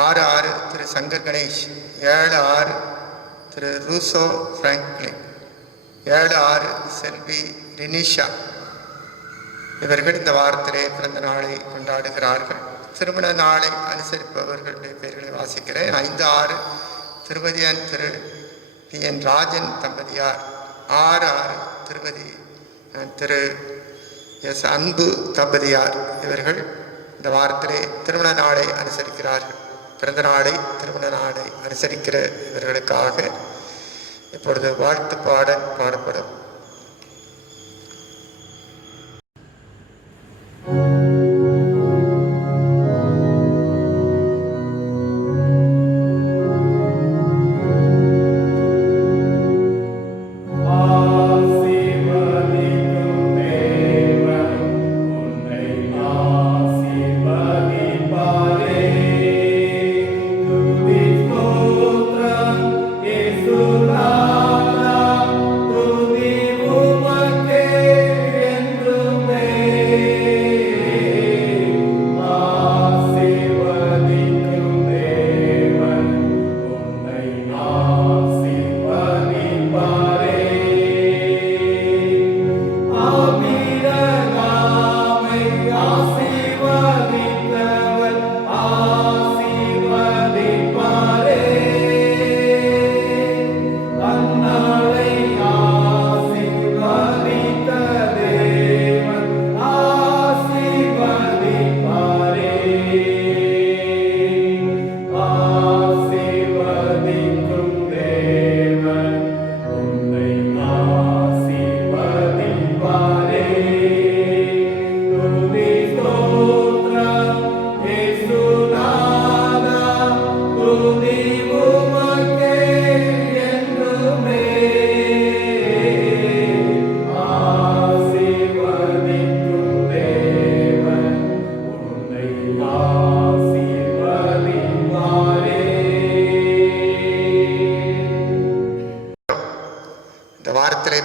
6/6 திரு சங்கர் கணேஷ். 7/6 திரு ரூசோ பிராங்க்லின். 7/6 செல்வி ரினிஷா இவர்கள் இந்த வாரத்திலே பிறந்த நாளை கொண்டாடுகிறார்கள். திருமண நாளை அனுசரிப்பவர்களுடைய பெயர்களை வாசிக்கிறேன். 5-6 திருமதி திரு பி என் ராஜன் தம்பதியார். 6-6 திருமதி திரு எஸ் அன்பு தம்பதியார். இவர்கள் இந்த வாரத்திலே திருமண நாளை அனுசரிக்கிறார்கள். பிறந்த நாளை திருமண நாளை அனுசரிக்கிற இவர்களுக்காக இப்பொழுது வாழ்த்து பாடல் பாடப்படும்.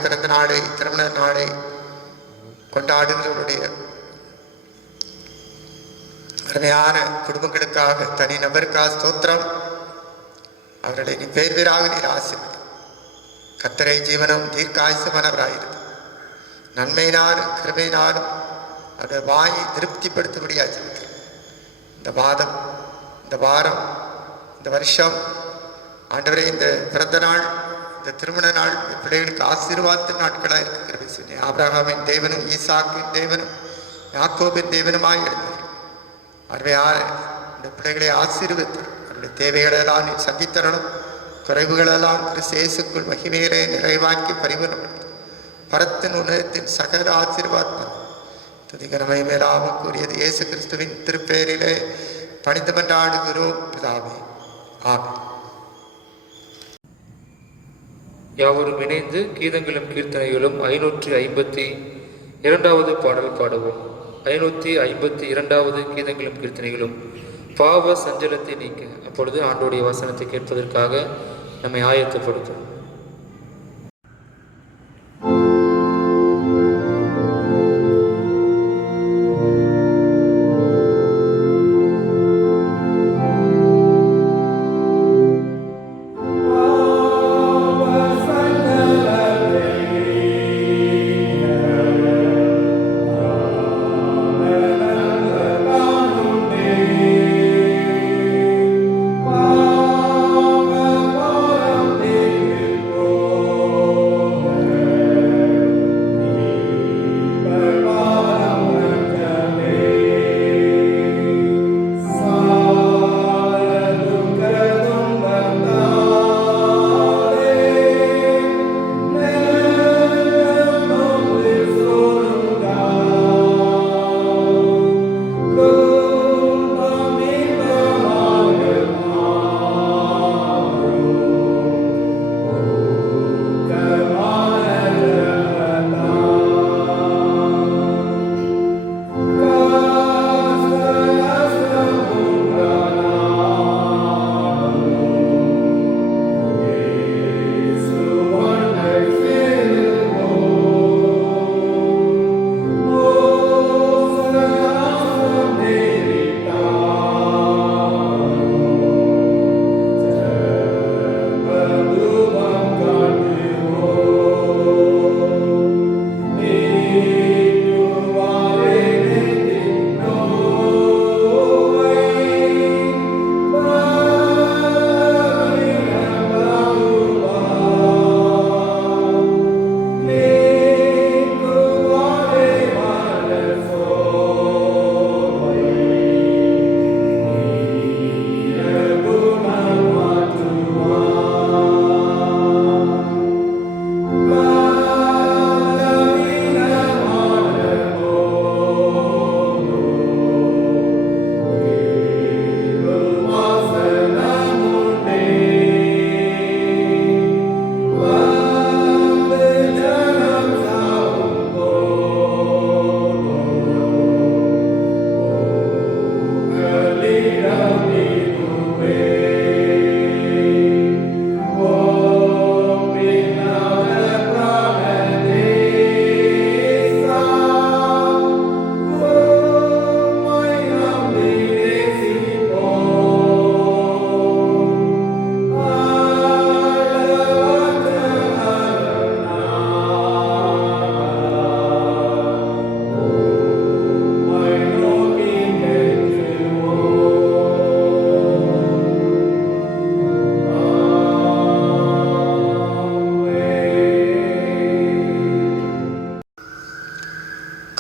பிறந்த நாளை திருமண நாளை கொண்டாடுகிறவருடைய அருமையான குடும்பங்களுக்காக தனி நபருக்காக ஸ்தோத்திரம். அவர்களை நீ பேர் பேராக நீர் ஆசீர்வதி. கர்த்தரை ஜீவனும் தீர்க்காயுசுமானவராயிருந்து நன்மையினாலும் கிருபையினாலும் அவருடைய வாயை திருப்திப்படுத்தபடியாக ஜெபிக்கிறேன். இந்த மாதம், இந்த வாரம், இந்த வருஷம் ஆண்டவரே, இந்த பிறந்த நாள், இந்த திருமண நாள் பிள்ளைகளுக்கு ஆசீர்வாத நாட்களாக இருக்கிறது சொன்னேன். ஆபிரகாமின் தேவனும் ஈசாக்கின் தேவனும் யாக்கோபின் தேவனுமாய் எழுந்தார். அருமையான இந்த பிள்ளைகளை ஆசீர்வதித்து அவருடைய தேவைகளெல்லாம் நீ சந்தித்தரணும். குறைவுகளெல்லாம் கிறிஸ்து இயேசுக்குள் மகிமையிலே நிறைவாக்கி பரிபூரணப்படுத்தும். பரத்தின் உணர்த்தின் சகல ஆசீர்வாதம் துதிகரமை மேலாக கூறியது இயேசு கிறிஸ்துவின் திருப்பெயரிலே பணிந்து மன்றாடுகிறோம் பிதாவே, ஆமென். யாவரும் இணைந்து கீதங்களும் கீர்த்தனைகளும் 552வது பாடல் பாடுவோம். 552வது கீதங்களும் கீர்த்தனைகளும் பாவ சஞ்சலத்தை நீக்க. அப்பொழுது ஆண்டோடைய வசனத்தை கேட்பதற்காக நம்மை ஆயத்தப்படுத்தும். Amen.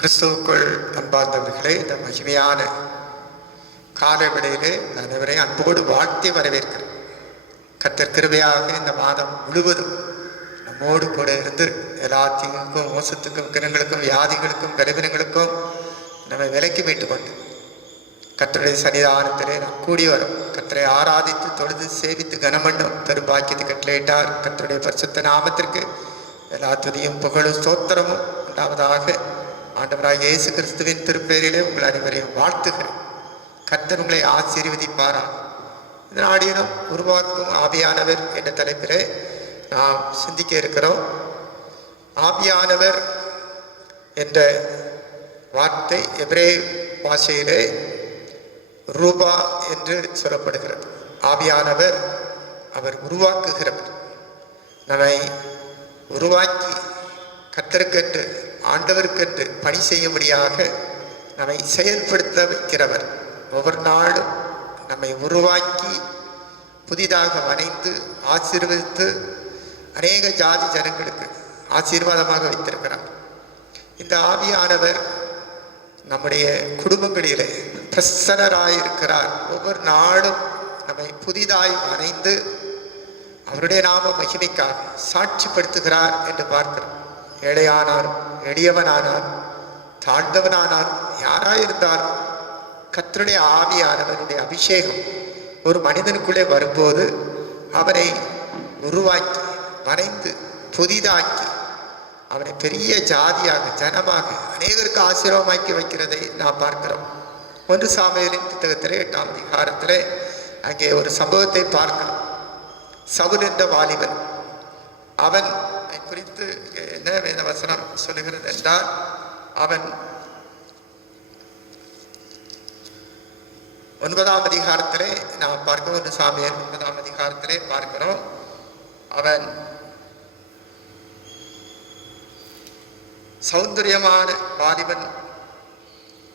கிறிஸ்துவுக்குள் அன்பார்ந்தவர்களே, இந்த மகிமையான காலை வேளையிலே அனைவரை அன்போடு வாழ்த்தி வரவேற்கிறேன். கர்த்தர் கிருபையாக இந்த மாதம் முழுவதும் நம்மோடு கூட இருந்து எல்லா தீங்குக்கும், மோசத்துக்கும், கிரகங்களுக்கும், வியாதிகளுக்கும், பலவீனங்களுக்கும் நம்மை விலக்கி மீட்டு கொண்டு கர்த்தருடைய சன்னிதானத்திலே நாம் கூடி வரும். கர்த்தரை ஆராதித்து தொழுது சேவித்து கனமண்ணும் பெரும் பாக்கியத்தை கட்டளையிட்டார். கர்த்தருடைய பரிசுத்த நாமத்திற்கு எல்லா துதியும் புகழும் ஸ்தோத்திரமும் உண்டாவதாக. ஆண்டவராக இயேசு கிறிஸ்துவின் திருப்பெயரிலே உங்கள் அனைவரையும் வாழ்த்துகிறேன். கர்த்தர் உங்களை ஆசீர்வதிப்பாரா. இந்த நாடினம் உருவாக்கும் ஆவியானவர் என்ற தலைப்பிலே நாம் சிந்திக்க இருக்கிறோம். ஆவியானவர் என்ற வார்த்தை எபிரேய பாஷையிலே ரூபா என்று சொல்லப்படுகிறது. ஆவியானவர் அவர் உருவாக்குகிறவர். நம்மை உருவாக்கி கர்த்தருக்கென்று, ஆண்டவருக்கென்று பணி செய்யும்படியாக நம்மை செயல்படுத்த வைக்கிறவர். ஒவ்வொரு நாளும் நம்மை உருவாக்கி புதிதாக வரைந்து ஆசீர்வதித்து அநேக ஜாதி ஜனங்களுக்கு ஆசீர்வாதமாக வைத்திருக்கிறார். இந்த ஆவியானவர் நம்முடைய குடும்பங்களிலே பிரசன்னராயிருக்கிறார். ஒவ்வொரு நாளும் நம்மை புதிதாய் வரைந்து அவருடைய நாம மகிமைக்காக சாட்சிப்படுத்துகிறார் என்று பார்க்கிறோம். ஏழையானாலும், எளியவனானாலும், தாழ்ந்தவனானாலும், யாராயிருந்தாலும் கர்த்தருடைய ஆவியானவருடைய அபிஷேகம் ஒரு மனிதனுக்குள்ளே வரும்போது அவனை உருவாக்கி வரைந்து புதிதாக்கி அவனை பெரிய ஜாதியாக, ஜனமாக, அநேகருக்கு ஆசீர்வாதமாக்கி வைக்கிறதை நாம் பார்க்கிறோம். 1 சாமுவேலின் புத்தகத்திலே 8ஆம் அதிகாரத்திலே அங்கே ஒரு சம்பவத்தை பார்க்கிறோம். சவுல் என்ற வாலிபன், அவன் குறித்து என்ன வேத வசனம் சொல்லுகிறது என்றால், அவன் 9ஆம் அதிகாரத்திலே நாம் பார்க்கிறோம். 1 சாமுவேல் 9ஆம் அதிகாரத்திலே பார்க்கிறோம். அவன் சௌந்தரியமான வாலிபன்.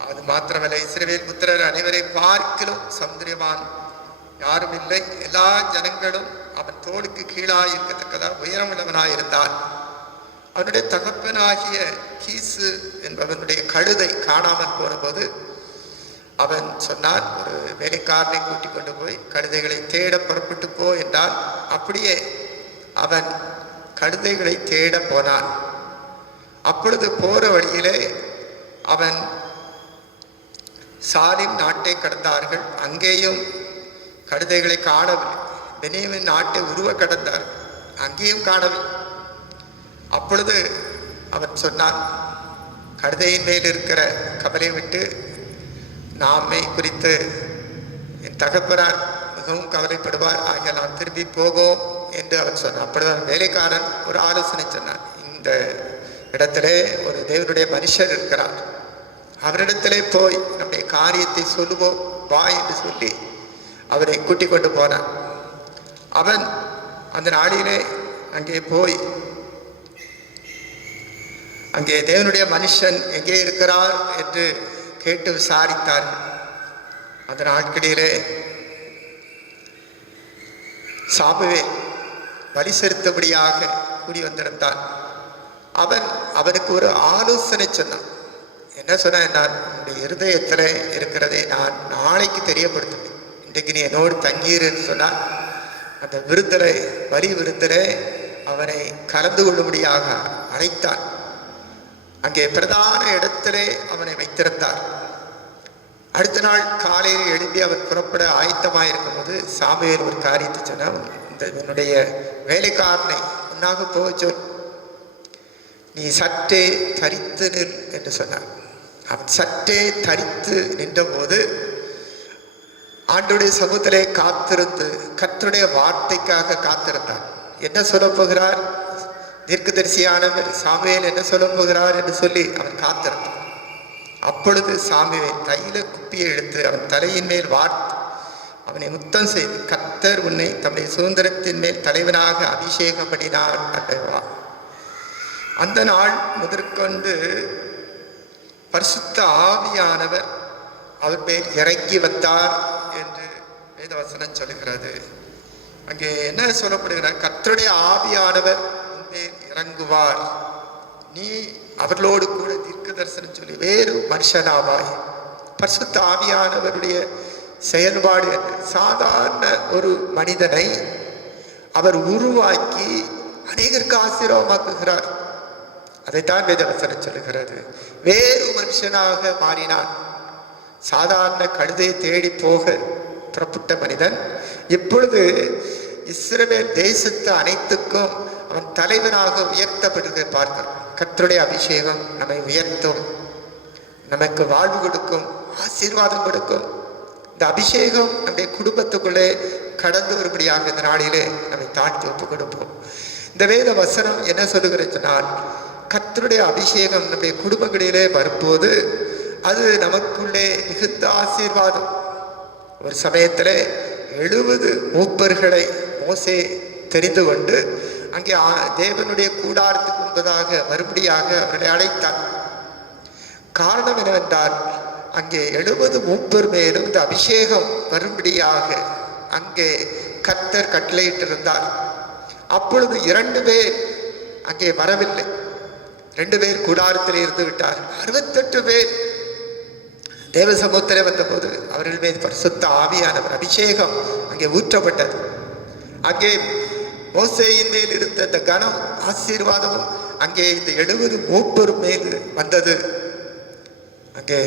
அது மாத்திரமல்ல, இஸ்ரவேல் புத்திரர் அனைவரை பார்க்கிலும் சௌந்தரியவான் யாரும் இல்லை. எல்லா ஜனங்களும் அவன் தோளுக்கு கீழாய் இருக்கத்தக்கதாக உயரமுள்ளவனாய் இருந்தான். அவனுடைய தகப்பனாகிய கீசு என்பவனுடைய கழுதை காணாமல் போனபோது அவன் சொன்னான், ஒரு வேலைக்காரனை கூட்டிக் கொண்டு போய் கழுதைகளை தேட புறப்பட்டு போ என்றான். அப்படியே அவன் கழுதைகளை தேட போனான். அப்பொழுது போற வழியிலே அவன் சாலிம் நாட்டை கடந்தார்கள். அங்கேயும் கழுதைகளை காணவில்லை. பெனியமின் நாட்டை உருவ கடந்தார்கள். அங்கேயும் காணவில்லை. அப்பொழுது அவன் சொன்னான், கழுதையின் மேல் இருக்கிற கவலை விட்டு நாமை குறித்து என் தகப்பனார் மிகவும் கவலைப்படுவார், ஆகிய நான் திரும்பி போவோம் என்று அவன் சொன்னான். அப்பொழுது வேலைக்காரன் ஒரு ஆலோசனை சொன்னான். இந்த இடத்திலே ஒரு தேவனுடைய மனுஷர் இருக்கிறார், அவரிடத்திலே போய் நம்முடைய காரியத்தை சொல்லுவோம் வா என்று சொல்லி அவரை கூட்டிக் கொண்டு போனான். அவன் அந்த நாளிலே அங்கே போய் அங்கே தேவனுடைய மனுஷன் எங்கே இருக்கிறார் என்று கேட்டு விசாரித்தார்கள். அந்த நாட்களிலே சாமுவேல் பலி செலுத்தபடியாக கூடி வந்திருந்தான். அவனுக்கு ஒரு ஆலோசனை சொன்னான். என்ன சொன்ன, நான் என்னுடைய இருதயத்தில் இருக்கிறதை நான் நாளைக்கு தெரியப்படுத்துவேன், இன்றைக்கு நீ என்னோடு தங்கியிருன்னு சொன்னான். அந்த விருந்திலே, பலி விருந்திலே அவனை கலந்து கொள்ளும்படியாக அழைத்தான். அங்கே பிரதான இடத்திலே அவனை வைத்திருந்தார். அடுத்த நாள் காலையில் எழும்பி அவன் புறப்பட ஆயத்தமாக போது சாமுவேல் ஒரு காரியத்தை சொன்னான். என்னுடைய வேலைக்காரனை உன்னாக போக சொல், நீ சற்றே தரித்து நில் என்று சொன்னான். அவன் சற்றே தரித்து நின்றபோது ஆண்டவருடைய சமூகத்திலே காத்திருந்து கர்த்தருடைய வார்த்தைக்காக காத்திருந்தான். என்ன சொல்ல போகிறார் தீர்க்கதரிசியானவர் சாமுவேல், என்ன சொல்ல போகிறார் என்று சொல்லி அவன் காத்திருந்தான். அப்பொழுது சாமுவேல் தைல குப்பியை எடுத்து அவன் தலையின் மேல் வார்த்து அவனை முத்தம் செய்து, கர்த்தர் உன்னை தம்முடைய சுதந்திரத்தின் மேல் தலைவனாக அபிஷேகம் பண்ணினார் அல்லவா. அந்த நாள் முதற்கொண்டு பரிசுத்த ஆவியானவர் அவர் மேல் இறங்கி வந்தார் என்று வேதவசனம் சொல்லுகிறது. அங்கே என்ன சொல்லப்படுகிறார், கர்த்தருடைய ஆவியானவர் உன்மேல் இறங்குவார், நீ அவர்களோடு கூட தீர்க்க தரிசனம் சொல்லி வேறு மனுஷனாவாய். பரிசுத்த ஆவியானவருடைய செயல்பாடு என்ன? சாதாரண ஒரு மனிதனை அவர் உருவாக்கி அநேகருக்கு ஆசீர்வாதமாக்குகிறார். அதைத்தான் வேதவசனம் சொல்லுகிறது. வேறு மனுஷனாக மாறினான். சாதாரண கழுதை தேடி போக புறப்பட்ட மனிதன் இப்பொழுது இஸ்ரவேல் தேசத்து அனைத்துக்கும் அவன் தலைவனாக உயர்த்தப்படுவதை பார்க்கிறோம். கர்த்தருடைய அபிஷேகம் நம்மை உயர்த்தும், நமக்கு வாழ்வு கொடுக்கும், ஆசீர்வாதம் கொடுக்கும். இந்த அபிஷேகம் நம்முடைய குடும்பத்துக்குள்ளே கடந்து வரும்படியாக இந்த நாளிலே நம்மை தாழ்த்தி ஒப்புக் கொடுப்போம். இந்த வேத வசனம் என்ன சொல்லுகிறது சொன்னால், கர்த்தருடைய அபிஷேகம் நம்முடைய குடும்பங்களிலே வரும்போது அது நமக்குள்ளே மிகுந்த ஆசீர்வாதம். ஒரு சமயத்தில் 70 மூப்பர்களை மோசே தெரிந்து கொண்டு அங்கே தேவனுடைய கூடாரத்துக்கு முன்பதாக மறுபடியாக அவர்களை அழைத்தார். காரணம் என்னவென்றால், அங்கே 70 மூப்பர் மேலும் இந்த அபிஷேகம் வரும்படியாக அங்கே கர்த்தர் கட்டளையிட்டிருந்தார். அப்பொழுது 2 பேர் அங்கே வரவில்லை. 2 பேர் கூடாரத்தில் இருந்து விட்டார். 68 பேர் தேவ சமூகத்திலே வந்தபோது அவர்கள் மீது பரிசுத்த ஆவியானவர் அபிஷேகம் அங்கே ஊற்றப்பட்டது. அங்கே மோசேயின் மேல் இருந்த அந்த கனம் ஆசீர்வாதமும் அங்கே இந்த 70 மூப்பர் மேல் வந்தது. அங்கே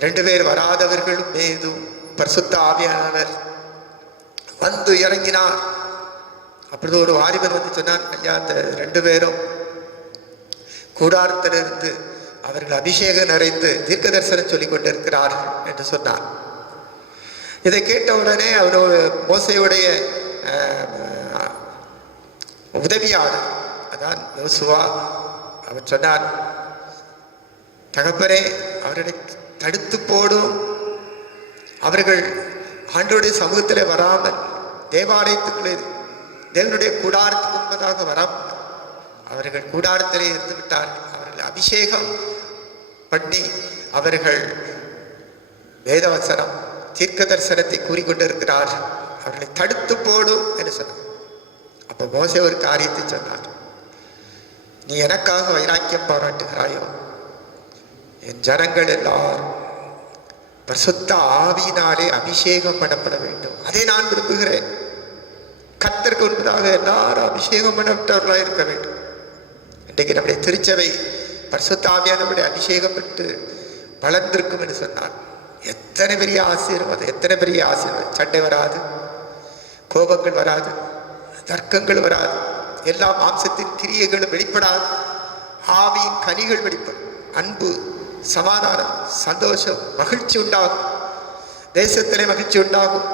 2 பேர் வராதவர்கள் மீதும் பரிசுத்த ஆவியானவர் வந்து இறங்கினார். அப்பொழுது ஒரு வாலிபன் வந்து சொன்னான், ஐயா, அந்த 2 பேரும் கூடாரத்திலிருந்து அவர்கள் அபிஷேகம் நிறைந்து தீர்க்க தரிசனம் சொல்லிக் கொண்டிருக்கிறார்கள் என்று சொன்னார். இதை கேட்டவுடனே அவனோட மோசேயுடைய உதவியாளர் அதான் யோசுவா அவர் சொன்னார், தகப்பனே, அவர்களை தடுத்து போடும். அவர்கள் ஆண்டவருடைய சமூகத்தில் வராமல் தேவாலயத்துக்குள்ளே தேவனுடைய கூடாரத்துக்கு முன்பதாக வராமல் அவர்கள் கூடாரத்திலே இருந்து விட்டார்கள். அவர்கள் அபிஷேகம் பண்ணி அவர்கள் வேதவசனம் தீர்க்க தரிசனத்தை கூறிக்கொண்டிருக்கிறார்கள். அவர்களை தடுத்து போடும் என்று சொன்னார். அப்போ மோசே ஒரு காரியத்தை சொன்னார், நீ எனக்காக வைராக்கியம் பாராட்டுகிறாயோ, என் ஜனங்கள் எல்லாரும் பரிசுத்த ஆவியினாலே அபிஷேகம் பண்ணப்பட வேண்டும். அதை நான் விரும்புகிறேன். கர்த்தருக்கு முன்பதாக எல்லாரும் அபிஷேகம் பண்ணப்பட்டவர்களாக இருக்க வேண்டும். இன்றைக்கு நம்முடைய திருச்சபை பரிசுத்த ஆவியானவருடைய அபிஷேகம் பெற்று வளர்ந்திருக்கும் என்று சொன்னார். எத்தனை பெரிய ஆசீர்வாதம், எத்தனை பெரிய ஆசீர்வாதம். சண்டை வராது, கோபங்கள் வராது, தர்க்கங்கள் வராது, எல்லா மாம்சத்தின் கிரியைகளும் வெளிப்படாது. ஆவியின் கனிகள் வெளிப்படும். அன்பு, சமாதானம், சந்தோஷம், மகிழ்ச்சி உண்டாகும். தேசத்திலே மகிழ்ச்சி உண்டாகும்,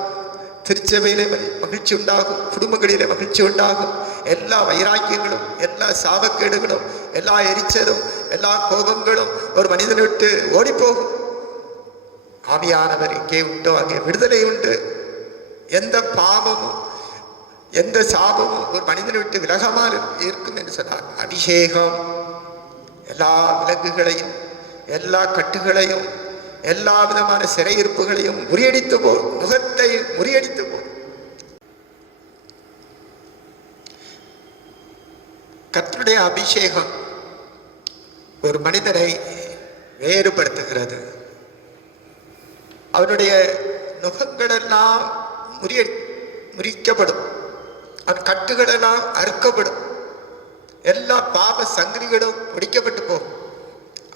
திருச்சபையிலே மகிழ்ச்சி உண்டாகும், குடும்பங்களிலே மகிழ்ச்சி உண்டாகும். எல்லா வைராக்கியங்களும், எல்லா சாபக்கேடுகளும், எல்லா எரிச்சலும், எல்லா கோபங்களும் ஒரு மனிதனை விட்டு ஓடிப்போகும். ஆவியானவர் எங்கே உண்டோ அங்கே விடுதலை உண்டு. எந்த பாவமும் எந்த சாபமும் ஒரு மனிதனை விட்டு விலகாமல் இருக்கும் என்று சொன்னார். அபிஷேகம் எல்லா விலங்குகளையும், எல்லா கட்டுகளையும், எல்லா விதமான சிறையிருப்புகளையும் முறியடித்து போல், முகத்தை முறியடித்து போல். கர்த்தருடைய அபிஷேகம் ஒரு மனிதனை வேறுபடுத்துகிறது. அவனுடைய நுகங்களெல்லாம் முறிக்கப்படும், அவன் கட்டுகளெல்லாம் அறுக்கப்படும், எல்லா பாவ சங்கிலிகளும் முடிக்கப்பட்டு போகும்.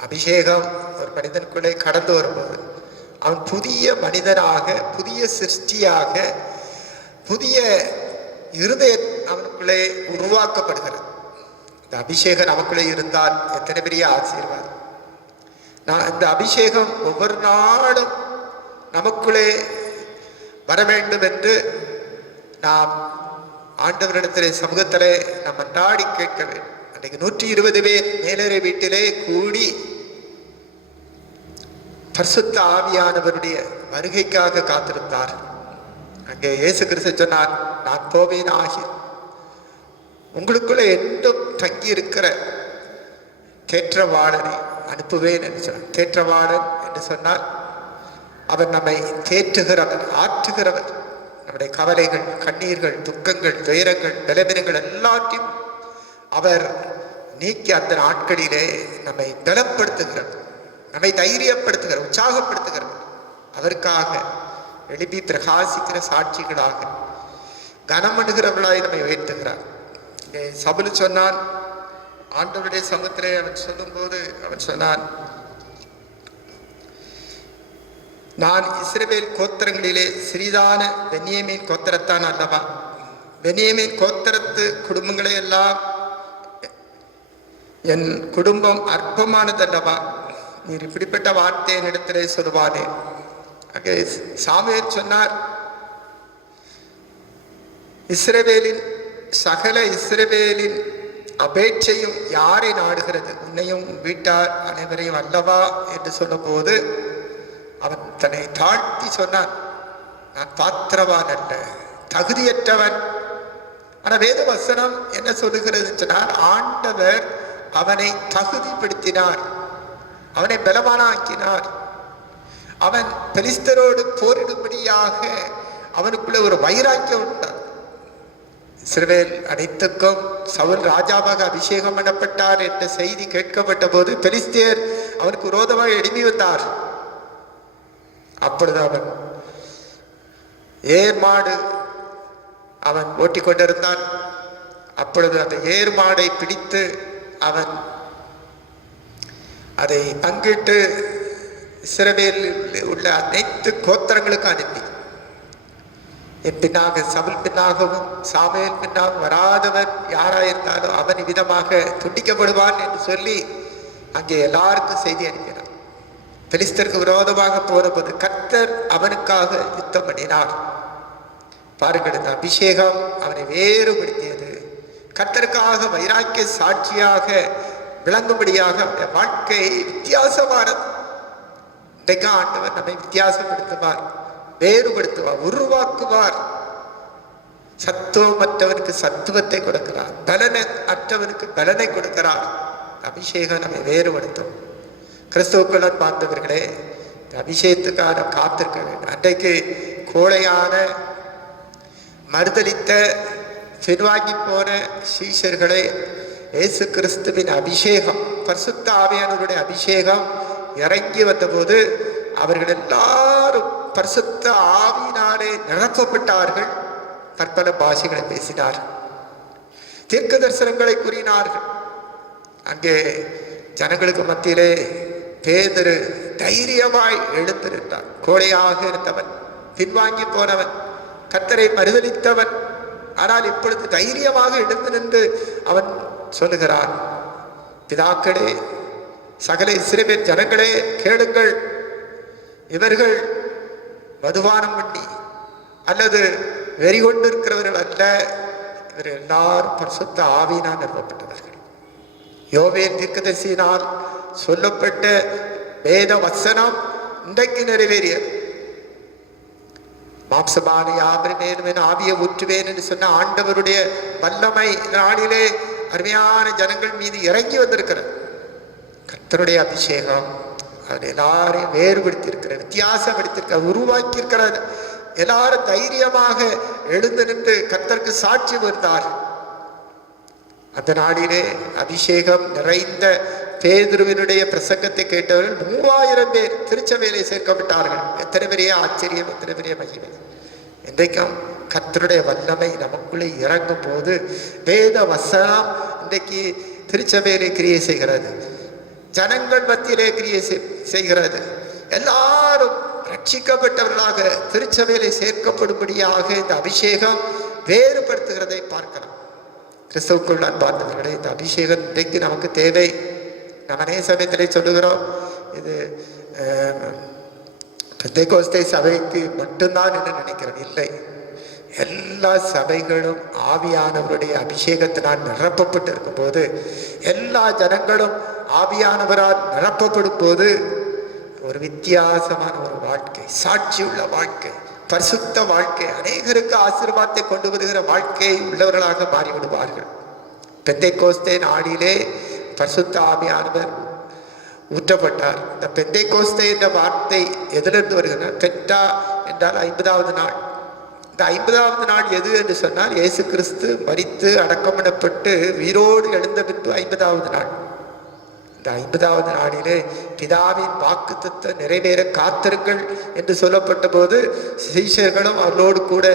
அபிஷேகம் ஒரு மனிதனுக்குள்ளே கடந்து வரும்போது அவன் புதிய மனிதனாக, புதிய சிருஷ்டியாக, புதிய இருதயம் அவனுக்குள்ளே உருவாக்கப்படுகிறது. இந்த அபிஷேகம் நமக்குள்ளே இருந்தால் எத்தனை பெரிய ஆசீர்வாதம். இந்த அபிஷேகம் ஒவ்வொரு நாளும் நமக்குள்ளே வர வேண்டும் என்று நாம் ஆண்டவரிடத்திலே சமூகத்திலே நாம் மன்றாடி கேட்க வேண்டும். அன்றைக்கு 120 பேர் மேலறை வீட்டிலே கூடி பரிசுத்த ஆவியானவருடைய வருகைக்காக காத்திருந்தார். அங்கே இயேசு கிறிஸ்து சொன்னார், நான் போவேன் ஆகி உங்களுக்குள்ளே என்றும் தங்கி இருக்கிற தேற்றவாளனை அனுப்புவேன் என்று சொன்னார். தேற்றவாளன் என்று சொன்னால் அவர் நம்மை தேற்றுகிறவர், ஆற்றுகிறவர். நம்முடைய கவலைகள், கண்ணீர்கள், துக்கங்கள், துயரங்கள், பலவீனங்கள் எல்லாத்தையும் அவர் நீக்கி அந்த நாட்களிலே நம்மை பலப்படுத்துகிறது, நம்மை தைரியப்படுத்துகிறது, உற்சாகப்படுத்துகிறது. அவருக்காக எழுப்பி பிரகாசிக்கிற சாட்சிகளாக கனமணுகிறவர்களாய் நம்மை உயர்த்துகிறார். சபுல் சொன்னான், ஆண்டவருடைய சமூகத்திலே அவன் சொல்லும்போது அவன் சொன்னான், நான் இஸ்ரவேல் கோத்திரங்களிலே சிறிதான பென்யமீன் கோத்திரத்தான் அல்லவா? பென்யமீன் கோத்திரத்து குடும்பங்களை எல்லாம் என் குடும்பம் அற்பமானதல்லவா? நீர் இப்படிப்பட்ட வார்த்தை என்னிடத்திலே சொல்லுவானே. அங்கே சாமுவேல் சொன்னார், சகல இஸ்ரவேலின் அபேட்சையும் யாரை நாடுகிறது? உன்னையும் வீட்டார் அனைவரையும் அல்லவா என்று சொன்ன போது அவன் தன்னை தாழ்த்தி சொன்னான், நான் பாத்திரவான் அல்ல, தகுதியற்றவன். ஆனா வேத வசனம் என்ன சொல்லுகிறது சொன்னால், ஆண்டவர் அவனை தகுதிப்படுத்தினார், அவனை பலவானாக்கினார். அவன் பெலிஸ்தரோடு போரிடும்படியாக அவனுக்குள்ள ஒரு வைராக்கியம் உண்டார். இஸ்ரவேல் அனைத்துக்கும் சவுல் ராஜாவாக அபிஷேகம் பண்ணப்பட்டார் என்ற செய்தி கேட்கப்பட்ட போது பெலிஸ்தியர் அவனுக்கு விரோதமாக எழுப்பி வந்தார். அப்பொழுது அவன் ஏர் மாடு அவன் ஓட்டிக் கொண்டிருந்தான். அப்பொழுது அந்த ஏர் மாடை பிடித்து அவன் அதை பங்கிட்டு இஸ்ரவேலில் உள்ள அனைத்து கோத்திரங்களுக்கும் அனுப்பி, என் பின்னாக சவுல் பின்னாகவும் சாமுவேல் பின்னாகவும் வராதவன் யாராயிருந்தாலும் அவன் விதமாக துண்டிக்கப்படுவான் என்று சொல்லி அங்கே எல்லாருக்கும் செய்தி அனுப்பினான். பெலிஸ்தருக்கு விரோதமாக போனபோது கர்த்தர் அவனுக்காக யுத்தம் பண்ணினார். பாருங்கள், இந்த அபிஷேகம் அவனை வேறுபடுத்தியது. கர்த்தருக்காக வைராக்கிய சாட்சியாக விளங்கும்படியாக அவனுடைய வாழ்க்கை வித்தியாசமானது. இன்றைக்கு ஆண்டவர் நம்மை வித்தியாசப்படுத்துவார், வேறுபடுத்துவார், உருவாக்குவார். சத்துவமற்றவனுக்கு சத்துவத்தை கொடுக்கிறார், பலன அற்றவனுக்கு பலனை கொடுக்கிறார். அபிஷேகம் நம்மை வேறுபடுத்தும். கிறிஸ்துவுக்குள்ள பார்த்தவர்களே, இந்த அபிஷேகத்துக்காக நாம் காத்திருக்க வேண்டும். அன்றைக்கு கோழையான மறுதளித்த பின்வாங்கி போன சீஷர்களை இயேசு கிறிஸ்துவின் அபிஷேகம், பரிசுத்த ஆவியானவருடைய அபிஷேகம் இறங்கி வந்தபோது அவர்கள் எல்லாரும் பரிசுத்த ஆவியினாலே நிரப்பப்பட்டார்கள். பற்பல பாஷைகளை பேசினார்கள், தீர்க்க தரிசனங்களை கூறினார்கள். அங்கே ஜனங்களுக்கு மத்தியிலே பேதுரு தைரியமாய் எழுந்திருந்தார். கோழையாக இருந்தவன், பின்வாங்கி போனவன், கர்த்தரை மறுதலித்தவன். ஆனால் இப்பொழுது தைரியமாக எழுந்து நின்று அவன் சொல்லுகிறான், பிதாக்களே, சகல இஸ்ரவேல் ஜனங்களே, கேளுங்கள். இவர்கள் மதுபானம் பண்ணி அல்லது வெறி கொண்டிருக்கிறவர்கள் அல்ல, இவர்கள் எல்லாரும் பரிசுத்த ஆவியினால் நிறுவப்பட்டவர்கள். யோவேல் தீர்க்கதரிசியினால் சொல்லப்பட்ட வேத வசனம் இன்றைக்கு நிறைவேறியது. மாம்சமான யாவரின் மேலும் ஆவியை ஊற்றுவேன் என்று சொன்ன ஆண்டவருடைய வல்லமை நாளிலே அருமையான ஜனங்கள் மீது இறங்கி வந்திருக்கிறது. கர்த்தருடைய அபிஷேகம் அவர் எல்லாரையும் வேறுபடுத்தி இருக்கிறார், வித்தியாசப்படுத்தியிருக்கிறார், உருவாக்கி இருக்கிறார். எல்லாரும் தைரியமாக எழுந்து நின்று கர்த்தருக்கு சாட்சி வருந்தார். அந்த நாளிலே அபிஷேகம் நிறைந்த பேதுருவினுடைய பிரசங்கத்தை கேட்டவர்கள் 3000 பேர் திருச்சபையிலே சேர்க்கப்பட்டார்கள். எத்தனை பெரிய ஆச்சரியம், எத்தனை பெரிய மகிமை! இன்றைக்கும் கர்த்தருடைய வல்லமை நமக்குள்ளே இறங்கும் போது வேத வசனம் இன்றைக்கு திருச்சபையிலே கிரியை செய்கிறது, ஜனங்கள் மத்தியிலே கிரியை செய்கிறது. எல்லாரும் ரட்சிக்கப்பட்டவர்களாக திருச்சபையிலே சேர்க்கப்படும்படியாக இந்த அபிஷேகம் வேறுபடுத்துகிறதை பார்க்கலாம். கிறிஸ்துவுக்குள் அன்பார்ந்தவர்களே, இந்த அபிஷேகம் இன்றைக்கு நமக்கு தேவை. நம்ம அநேக சமயத்திலே சொல்லுகிறோம், இது பெந்தேகோஸ்தே சபைக்கு மட்டும்தான் என்று நினைக்கிறோம். இல்லை, எல்லா சபைகளும் ஆவியானவருடைய அபிஷேகத்தினால் நிரப்பப்பட்டு இருக்கும் போது, எல்லா ஜனங்களும் ஆவியானவரால் நிரப்பப்படும் போது ஒரு வித்தியாசமான ஒரு வாழ்க்கை, சாட்சி உள்ள வாழ்க்கை, பரிசுத்த வாழ்க்கை, அநேகருக்கு ஆசீர்வாதத்தை கொண்டு வருகிற வாழ்க்கை உள்ளவர்களாக மாறிவிடுவார்கள். பெந்தேகோஸ்தே நாளிலே பரிசுத்த ஆவியானவர் ஊற்றப்பட்டார். இந்த பெந்தேகோஸ்தே என்ற வார்த்தை எதிலிருந்து வருகிறது? பெண்டா என்றால் 50வது நாள். இந்த 50வது நாள் எது என்று சொன்னால் இயேசு கிறிஸ்து மரித்து அடக்கமிடப்பட்டு உயிரோடு எழுந்த பின்பு 50வது நாள். இந்த 50வது நாளிலே பிதாவின் வாக்குத்தத்தம் நிறைவேற காத்திருங்கள் என்று சொல்லப்பட்ட போது சீஷர்களும் அவர்களோடு கூட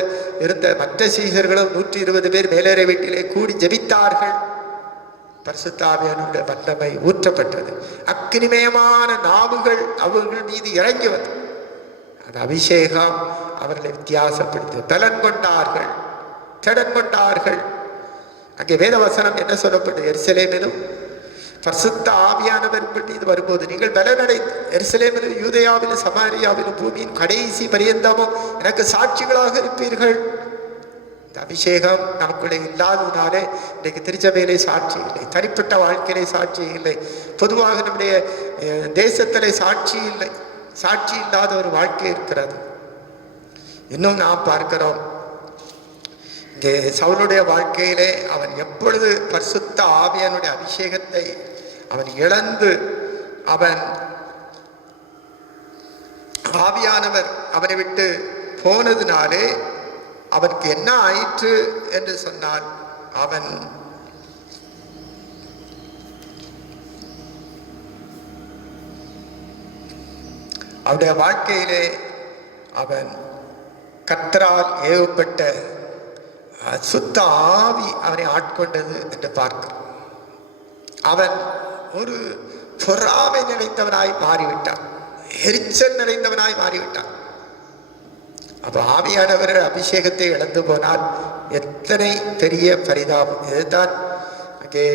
இருந்த மற்ற சீஷர்களும் 120 பேர் மேலேற வீட்டிலே கூடி ஜெபித்தார்கள். பரிசுத்த ஆவியானவருடைய வல்லமை ஊற்றப்பட்டது. அக்கினிமயமான நாவுகள் அவர்கள் மீது இறங்கி வந்தது. அந்த அபிஷேகம் அவர்களை வித்தியாசப்படுத்தி பலன் கொண்டார்கள், திடன் கொண்டார்கள். அங்கே வேதவசனம் என்ன சொல்லப்பட்டது? எருசலேமிலும் பரிசுத்த ஆவியானவர் மீது வரும்போது நீங்கள் பலனடைந்து எருசலேமிலும் யூதேயாவிலும் சமாரியாவிலும் பூமியின் கடைசி பரியந்தமும் எனக்கு சாட்சிகளாக இருப்பீர்கள். இந்த அபிஷேகம் நமக்குள்ளே இல்லாததுனாலே இன்றைக்கு திருச்சபையிலே சாட்சி இல்லை, தனிப்பட்ட வாழ்க்கையிலே சாட்சி இல்லை, பொதுவாக நம்முடைய தேசத்திலே சாட்சி இல்லை. சாட்சி இல்லாத ஒரு வாழ்க்கை இருக்கிறது. இன்னும் நாம் பார்க்கிறோம், இங்கே சவுலுடைய வாழ்க்கையிலே அவன் எப்பொழுது பரிசுத்த ஆவியானுடைய அபிஷேகத்தை அவன் இழந்து அவன் ஆவியானவர் அவனை விட்டு போனதினாலே அவனுக்கு என்ன ஆயிற்று என்று சொன்னால் அவன் அவனுடைய வாழ்க்கையிலே அவன் கர்த்தரால் ஏவப்பட்ட சுத்த ஆவி அவனை ஆட்கொண்டது என்று பார்க்கிறோம். அவன் ஒரு பொறாமை நிறைந்தவனாய் மாறிவிட்டான், எரிச்சல் நிறைந்தவனாய் மாறிவிட்டான். அப்போ ஆவியானவர் அபிஷேகத்தை இழந்து போனால் எத்தனை பெரிய பரிதாபம். இதுதான் அங்கே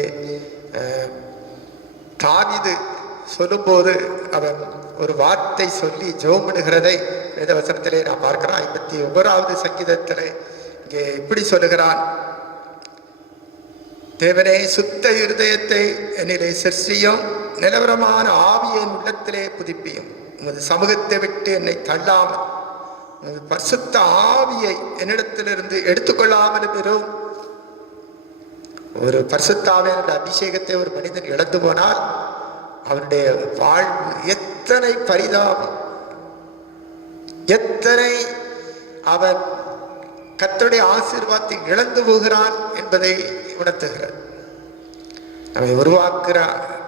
தாவீது சொல்லும்போது அவன் ஒரு வார்த்தை சொல்லி ஜெபம் பண்ணுகிறதை வேதவசனத்திலே நாம் பார்க்கிறோம். 51வது சங்கீதத்திலே இங்கே இப்படி சொல்லுகிறான், தேவனே சுத்த இருதயத்தை என்னிலே சிருஷ்டியும், நிலவரமான ஆவியை உள்ளத்திலே புதுப்பியும், உமது சமூகத்தை விட்டு என்னை தள்ளாமல் உமது பரிசுத்த ஆவியை என்னிடத்திலிருந்து எடுத்துக்கொள்ளாமல் பெறும். ஒரு பரிசுத்த ஆவியானுடைய அபிஷேகத்தை ஒரு மனிதன் இழந்து போனால் அவனுடைய வாழ்வு எத்தனை பரிதாபம், எத்தனை அவன் கர்த்தருடைய ஆசீர்வாதத்தை இழந்து போகிறான் என்பதை உணர்த்துகிறார். நம்மை உருவாக்குற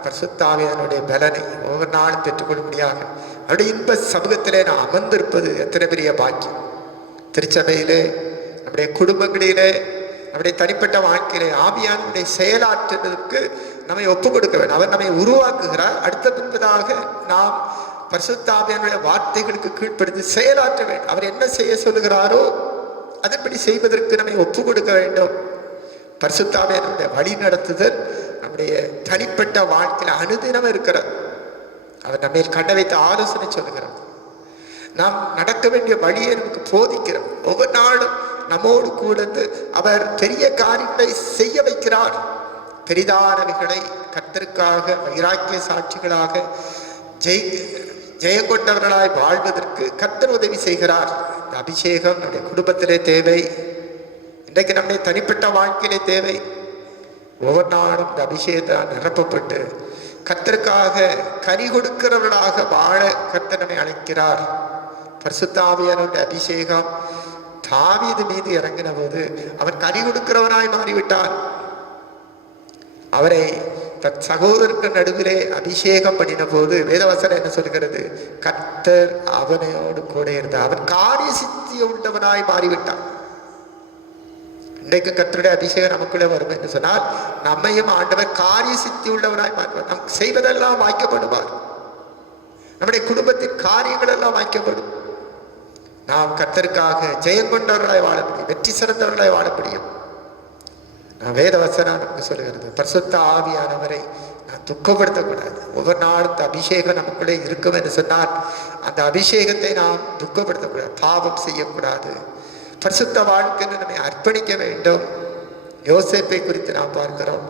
பரிசுத்த ஆவியானுடைய பலனை ஒவ்வொரு நாளும் பெற்றுக்கொள்ளும்படியாக அவருடைய இன்ப சமூகத்திலே நான் அமர்ந்திருப்பது எத்தனை பெரிய பாக்கியம். திருச்சபையிலே, நம்முடைய குடும்பங்களிலே, நம்முடைய தனிப்பட்ட வாழ்க்கையிலே ஆவியானுடைய செயலாற்றுவதற்கு நம்மை ஒப்புக் கொடுக்க வேண்டும். அவர் நம்மை உருவாக்குகிறார். அடுத்த பின்பதாக நாம் பரிசுத்த ஆவியானுடைய வார்த்தைகளுக்கு கீழ்ப்படுத்தி செயலாற்ற வேண்டும். அவர் என்ன செய்ய சொல்லுகிறாரோ அதன்படி செய்வதற்கு நம்மை ஒப்புக் கொடுக்க வேண்டும். பரிசுத்த ஆவியானுடைய வழி நடத்துதல் நம்முடைய தனிப்பட்ட வாழ்க்கையில் அனுதினம் இருக்கிறது. அவர் நம்மை கண்ட வைத்து ஆலோசனை சொல்லுகிறார். நாம் நடக்க வேண்டிய வழியை நமக்கு போதிக்கிறார். ஒவ்வொரு நாளும் நம்மோடு கூட அவர் பெரிய காரியங்களை செய்ய வைக்கிறார். பெரிதானவைகளை கர்த்தருக்காக வைராக்கிய சாட்சிகளாக ஜெயங்கொண்டவர்களாய் வாழ்வதற்கு கர்த்தர் உதவி செய்கிறார். இந்த அபிஷேகம் நம்முடைய குடும்பத்திலே தேவை, இன்றைக்கு நம்முடைய தனிப்பட்ட வாழ்க்கையிலே தேவை. ஒவ்வொரு நாளும் இந்த அபிஷேகத்தால் நிரப்பப்பட்டு கர்த்தருக்காக கனி கொடுக்கிறவர்களாக வாழ கர்த்தர் நம்மை அழைக்கிறார். பரிசுத்த ஆவியானுடைய அபிஷேகம் தாவீது மீது இறங்கின போது அவன் கனி கொடுக்கிறவனாய் மாறிவிட்டான். அவரை தன் சகோதரருக்கு நடுவிலே அபிஷேகம் பண்ணின போது வேதவசனம் என்ன சொல்கிறது? கர்த்தர் அவனோடு கூட இருந்தார். அவன் காரிய சித்தி உள்ளவனாய் மாறிவிட்டான். இன்றைக்கு கர்த்தருடைய அபிஷேகம் நமக்குள்ளே வரும் என்று சொன்னால் நம்மையும் ஆண்டவர் காரிய சித்தி உள்ளவனாய் மாறுவார். நம் செய்வதெல்லாம் வாய்க்கப்படுவார். நம்முடைய குடும்பத்தின் காரியங்கள் எல்லாம் வாய்க்கப்படும். நாம் கர்த்தருக்காக ஜெயம் கொண்டவர்களாய் வாழ முடியும், வெற்றி சிறந்தவர்களாய் வாழ முடியும். நான் வேதவசனம் நமக்கு சொல்லுகிறது, பரிசுத்த ஆவியானவரை நான் துக்கப்படுத்தக்கூடாது. ஒவ்வொரு நாளும் இந்த அபிஷேகம் நமக்குள்ளே இருக்கும் என்று சொன்னால் அந்த அபிஷேகத்தை நாம் துக்கப்படுத்தக்கூடாது, பாவம் செய்யக்கூடாது, பரிசுத்த வாழ்க்கைன்னு நம்மை அர்ப்பணிக்க வேண்டும். யோசேப்பை குறித்து நாம் பார்க்கிறோம்.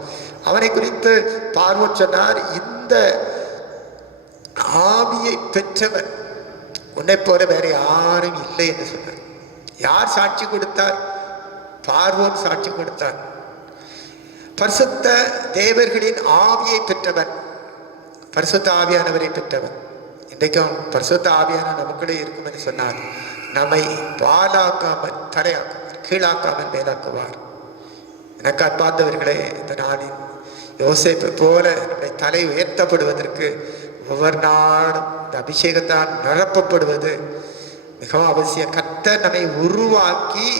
அவனை குறித்து பார்வோன் சொன்னார், இந்த ஆவியை பெற்றவன் உன்னை போல வேற யாரும் இல்லை என்று சொன்னார். யார் சாட்சி கொடுத்தார்? பார்வோன் சாட்சி கொடுத்தான். பரிசுத்த தேவர்களின் ஆவியை பெற்றவன், பரிசுத்த ஆவியானவரை பெற்றவன். இன்றைக்கும் பரிசுத்த ஆவியான நமக்குள்ளே இருக்கும் என்று சொன்னார் நம்மை வாலாக்காமல் தலையாக்குவார், கீழாக்காமல் மேலாக்குவார். எனக்கு அன்பார்ந்தவர்களே, இந்த நாளில் யோசேப்பை போல நம்முடைய தலை உயர்த்தப்படுவதற்கு ஒவ்வொரு நாளும் இந்த அபிஷேகத்தால் நிரப்பப்படுவது மிகவும் அவசியம். கர்த்தர் நம்மை உருவாக்கி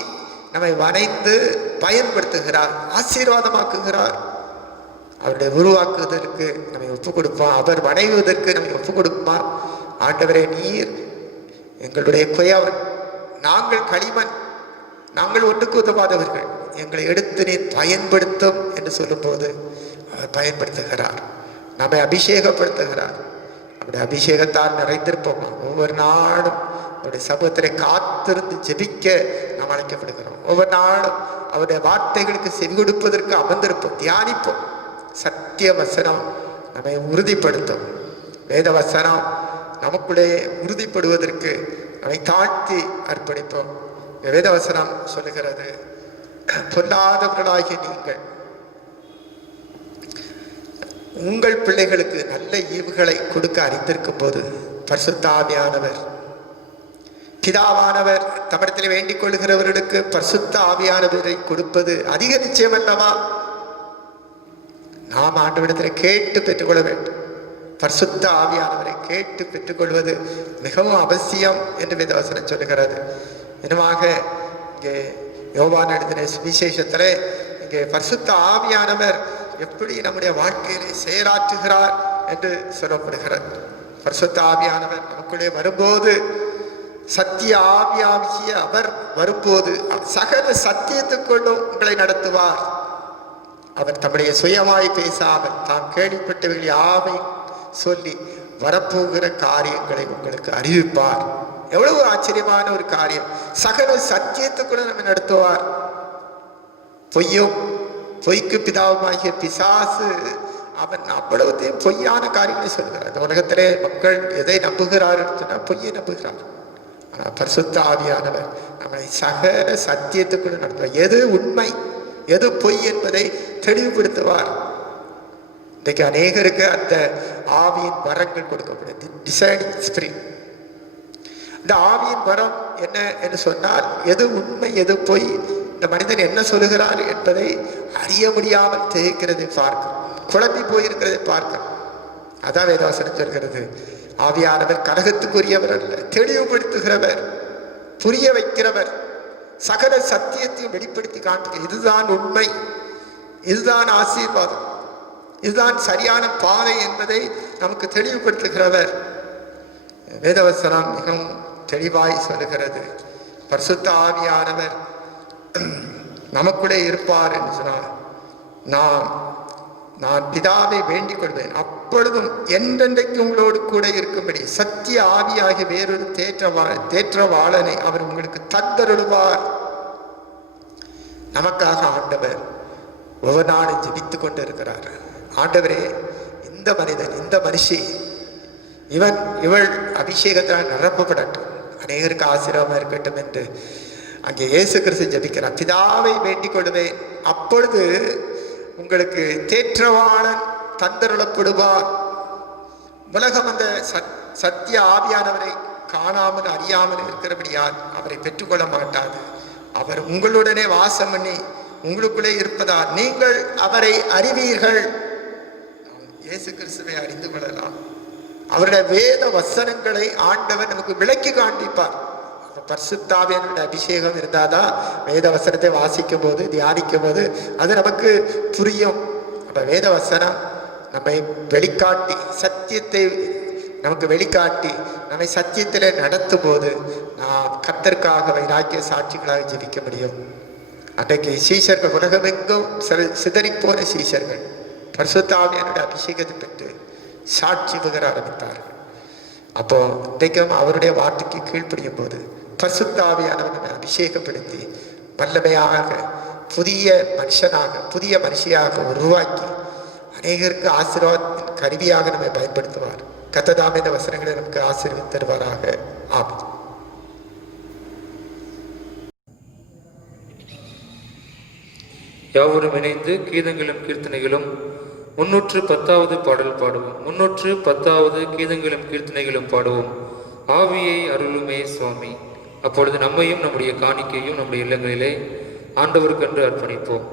நம்மை வணைந்து பயன்படுத்துகிறார், ஆசீர்வாதமாக்குகிறார். அவருடைய உருவாக்குவதற்கு நம்மை ஒப்புக் கொடுப்பான், அவர் வணைவதற்கு நம்மை ஒப்புக் கொடுப்பான். ஆண்டவரே, நீர் எங்களுடைய குயவன், நாங்கள் களிமண், நாங்கள் ஒன்றுக்கு உதவாதவர்கள், எங்களை எடுத்து நீர் பயன்படுத்தும் என்று சொல்லும்போது அவர் பயன்படுத்துகிறார், நம்மை அபிஷேகப்படுத்துகிறார். அவருடைய அபிஷேகத்தால் நிறைந்திருப்போமா? ஒவ்வொரு நாளும் அவருடைய சமூகத்திலே காத்திருந்து ஜெபிக்க நாம் அழைக்கப்படுகிறோம். ஒவ்வொரு நாளும் அவருடைய வார்த்தைகளுக்கு செவி கொடுப்பதற்கு அமர்ந்திருப்போம், தியானிப்போம். சத்திய வசனம் நம்மை உறுதிப்படுத்தும். வேத வசனம் நமக்குள்ளே உறுதிப்படுவதற்கு நம்மை தாழ்த்தி அர்ப்பணிப்போம். வேத வசனம் சொல்லுகிறது, பொல்லாதவர்களாகிய நீங்கள் உங்கள் பிள்ளைகளுக்கு நல்ல ஈவுகளை கொடுக்க அறிந்திருக்கும் போது பரிசுத்த ஆவியானவர், பிதாவானவர் தம்மிடத்தில் வேண்டிக் கொள்கிறவர்களுக்கு பரிசுத்த ஆவியானவரை கொடுப்பது அதிக நிச்சயம் அல்லவா? நாம் ஆண்டவரிடத்தில் கேட்டு பெற்றுக்கொள்ள வேண்டும். பரிசுத்த ஆவியானவரை கேட்டு பெற்றுக்கொள்வது மிகவும் அவசியம் என்று வேதவசனம் சொல்லுகிறது. என்னவாக இங்கே யோவான் எழுதின சுவிசேஷத்திலே இங்கே பரிசுத்த ஆவியானவர் எப்படி நம்முடைய வாழ்க்கையிலே செயலாற்றுகிறார் என்று சொல்லப்படுகிறது. பரிசுத்த ஆவியானவர் நமக்குள்ளே வரும்போது, சத்திய ஆவியாகிய அவர் வரும்போது சகல சத்தியத்துக்குள்ளும் உங்களை நடத்துவார். அவர் தம்முடைய சுயமாய் பேசாமல் தாம் கேள்விப்பட்டவர்கள் யாவை சொல்லி வரப்போகிற காரியங்களை உங்களுக்கு அறிவிப்பார். எவ்வளவு ஆச்சரியமான ஒரு காரியம்! சகல சத்தியத்துக்குள்ள நம்ம நடத்துவார். பொய்க்கு பிதாவுமாகிய பிசாசு அவன் அவ்வளவுத்தையும் பொய்யான காரியங்களை சொல்கிறார். இந்த உலகத்திலே மக்கள் எதை நம்புகிறார்கள் சொன்னா பொய்யை நம்புகிறார். ஆனால் பரிசுத்த ஆவியானவர் நம்மை சகல சத்தியத்துக்குள்ள நடத்துவார். எது உண்மை எது பொய் என்பதை தெளிவுபடுத்துவார். இன்றைக்கு அநேகருக்கு அந்த ஆவியின் வரங்கள் கொடுக்கப்படுது, டிசைனிங் ஸ்பிரிட். இந்த ஆவியின் வரம் என்ன என்று சொன்னால், எது உண்மை எது பொய், இந்த மனிதன் என்ன சொல்லுகிறார் என்பதை அறிய முடியாமல் திகைக்கிறதை பார்க்கிறோம், குழம்பி போயிருக்கிறதை பார்க்கிறோம். அதான் வேதவசனம் சொல்கிறது, ஆவியானவர் கலகத்துக்குரியவர் அல்ல, தெளிவுபடுத்துகிறவர், புரிய வைக்கிறவர், சகல சத்தியத்தையும் வெளிப்படுத்தி காட்டுங்க. இதுதான் உண்மை, இதுதான் ஆசீர்வாதம், இதுதான் சரியான பாதை என்பதை நமக்கு தெளிவுபடுத்துகிறவர். வேதவசனம் மிகவும் தெளிவாய் சொல்லுகிறது, பரிசுத்த ஆவியானவர் நமக்குள்ளே இருப்பார் என்று சொன்னார். நான் பிதாவை வேண்டிக் கொள்வேன், அப்பொழுதும் என்றென்றைக்கு உங்களோடு கூட இருக்கும்படி சத்திய ஆவியாகிய வேறொரு தேற்றவாளனை அவர் உங்களுக்கு தந்தருளுவார். நமக்காக ஆண்டவர் ஒவ்வொரு நாளும் ஜெபித்து கொண்டு இருக்கிறார். ஆண்டவரே, இந்த மனிதன், இந்த மனுஷி, இவள் அபிஷேகத்தால் நிரப்பப்படட்டும், அநேகருக்கு ஆசீர்வாதமாக இருக்கட்டும் என்று அங்கே இயேசு கிறிஸ்து ஜெபிக்கிறார். பிதாவை வேண்டிக் கொள்வேன், அப்பொழுது உங்களுக்கு தேற்றவாளன் தந்தருளப்படுவார். உலகம் அந்த சத்திய ஆவியானவரை காணாமல் அறியாமல் இருக்கிறபடியால் அவரை பெற்றுக்கொள்ள மாட்டாது. அவர் உங்களுடனே வாசம் பண்ணி உங்களுக்குள்ளே இருப்பதால் நீங்கள் அவரை அறிவீர்கள். இயேசு கிறிஸ்துவை அறிந்து கொள்ளலாம். அவருடைய வேத வசனங்களை ஆண்டவர் நமக்கு விளக்கி காண்பிப்பார். பரிசுத்த ஆவியானவருடைய அபிஷேகம் இருந்தாதான் வேத வசனத்தை வாசிக்கும் போது, தியானிக்கும் போது அது நமக்கு புரியும். அப்ப வேத வசனம் நம்மை வெளிக்காட்டி, சத்தியத்தை நமக்கு வெளிக்காட்டி நம்மை சத்தியத்திலே நடத்தும் போது நாம் கர்த்தருக்காக வைராக்கிய சாட்சிகளாக ஜெபிக்க முடியும். அன்றைக்கு சீஷர்கள், உலகமெங்கும் சிதறி போன சீஷர்கள் பரிசுத்த ஆவியானவருடைய அபிஷேகத்தை பெற்று சாட்சி பகர ஆரம்பித்தார்கள். அப்போ இன்றைக்கும் அவருடைய வார்த்தைக்கு கீழ்ப்படியும் போது பரிசுத்த ஆவியானவரை அபிஷேகப்படுத்தி வல்லமையாக புதிய மனுஷனாக, புதிய மனுஷியாக உருவாக்கி அநேகருக்கு ஆசீர்வாதத்தின் கருவியாக நம்மை பயன்படுத்துவார். கர்த்தர் இந்த வசனங்களை நமக்கு ஆசீர்வதித்து தருவாராக. ஆமென். யாவரும் இணைந்து கீதங்களும் கீர்த்தனைகளும் 310வது பாடல் பாடுவோம். 310வது கீதங்களும் கீர்த்தனைகளும் பாடுவோம். ஆவியை அருளுமே சுவாமி. அப்பொழுது நம்மையும் நம்முடைய காணிக்கையும் நம்முடைய இல்லங்களிலே ஆண்டவருக்கென்று அர்ப்பணிப்போம்.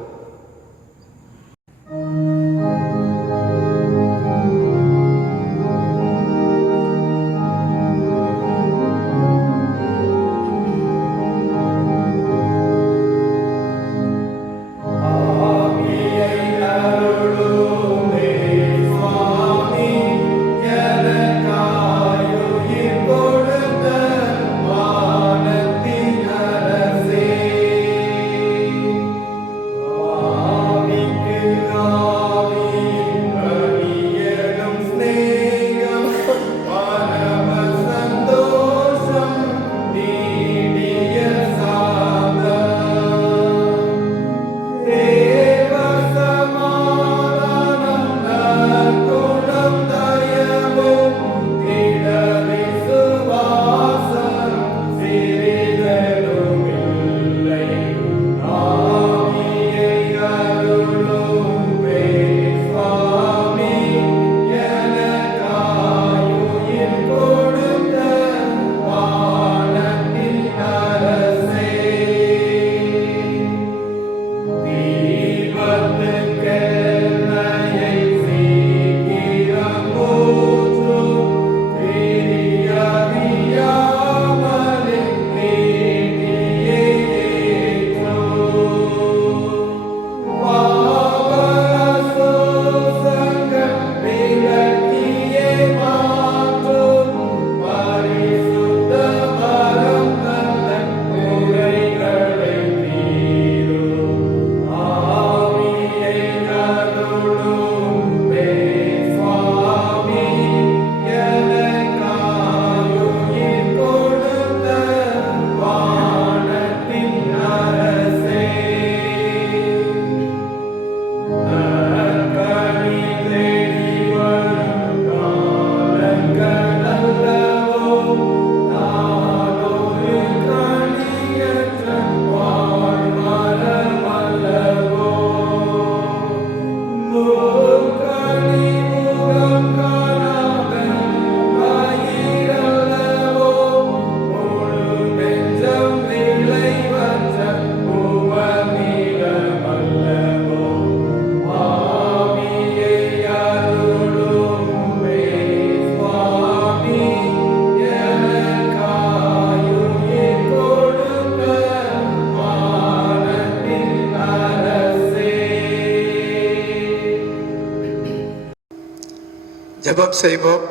ஜெபம் செய்வோம்.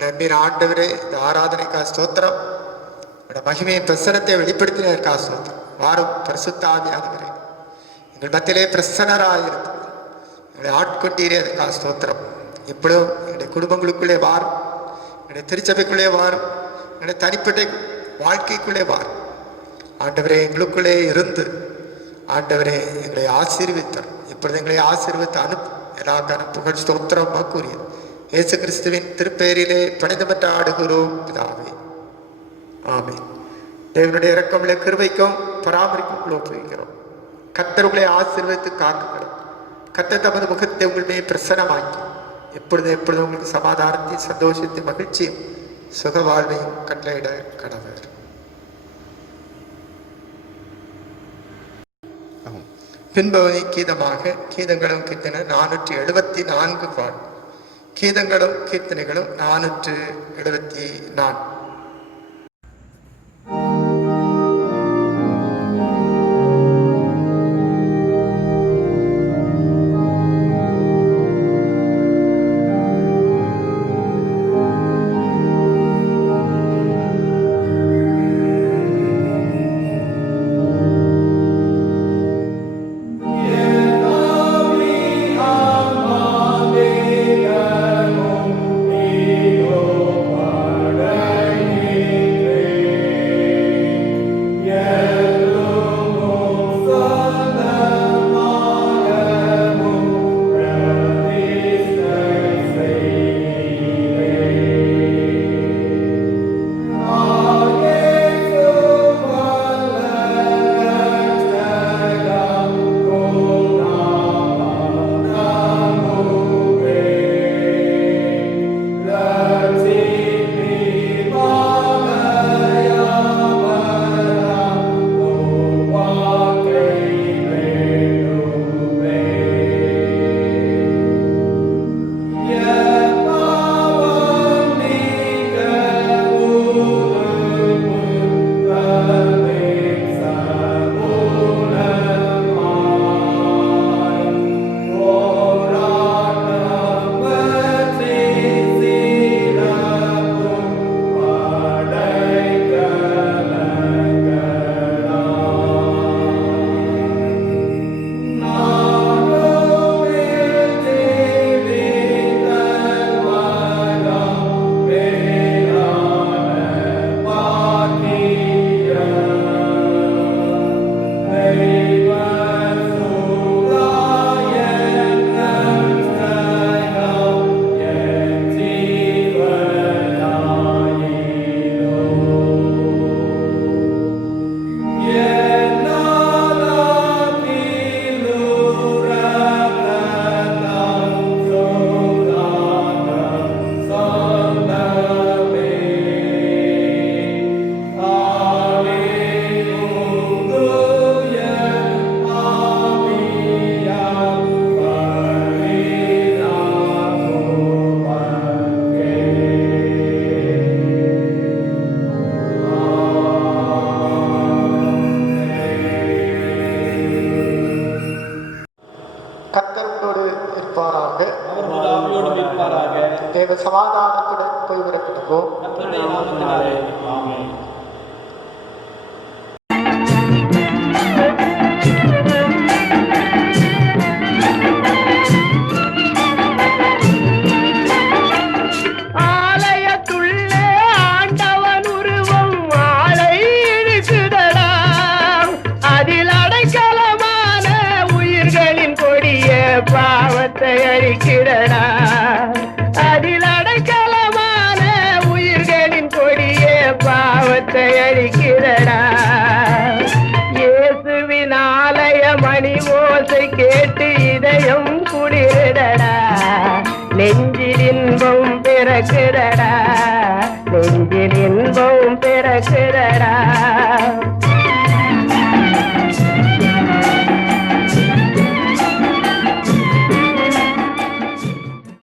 நம்பின ஆண்டவரே, இந்த ஆராதனைக்காக ஸ்தோத்திரம். மகிமையின் பிரசனத்தை வெளிப்படுத்தினதற்காக ஸ்தோத்திரம். வாரும் பரிசுத்த ஆவியானவரே, எங்கள் மத்தியிலே பிரசன்னராயிருந்து எங்களை ஆட்கொண்டீரே, அதுக்காக ஸ்தோத்திரம். இப்பொழுதும் என்னுடைய குடும்பங்களுக்குள்ளே வாரும், என்னுடைய திருச்சபைக்குள்ளே வாரும், என்னுடைய தனிப்பட்ட வாழ்க்கைக்குள்ளே வாரும். ஆண்டவரே, எங்களுக்குள்ளே இருந்து ஆண்டவரே எங்களை ஆசீர்வித்தார். இப்பொழுது எங்களை ஆசீர்வித்து எல்லா புகழ் ஸ்தோத்திரமாக கூறியது இயேசு கிறிஸ்துவின் திருப்பெயரிலே பணிதமற்ற ஆடுகிறோம் பிதாவே, ஆமென். தேவனுடைய இரக்கமுள்ள கிருபைக்கும் பராமரிப்புக்குள் ஒப்புகிறோம். கர்த்தர் உங்களை ஆசீர்வதித்து காக்குகிறோம். கர்த்தர் தமது முகத்தை உங்கள் மேல் பிரசன்னமாக்கி எப்பொழுதும் உங்களுக்கு சமாதானத்தை, சந்தோஷத்தை, மகிழ்ச்சியும் சுக வாழ்வையும் கட்டளையிட கடவர். பின்பவனி கீதமாக கீதங்களும் கீர்த்தனை 474 பாடல். கீதங்களும் கீர்த்தனைகளும் 474. Amen. கர்த்தர் உங்களோடு இருப்பாராக. அவர் ஆவியோடு இருப்பாராக. தேவ சமாதானத்துடன் போய் வரப்பட்டோம். கர்த்தருடைய நாமத்தினாலே ஆமென். ஆலயத்துள்ளே ஆண்டவன் உருவம் மாலை இழுக்குதடா, அதில் அடைக்கலமான உயிர்களின் கொடிய பாவத்தை அழிக்கிறடா, அதில் அடைக்கலமான உயிர்களின் கொடிய பாவத்தை அழிக்கிறடா. இயேசுவின் ஆலய மணி ஓசை கேட்டு இதயம் குளிரடா, நெஞ்சில் இன்பம் பிறக்குதடா, நெஞ்சில் இன்பம் பிறக்குதடா.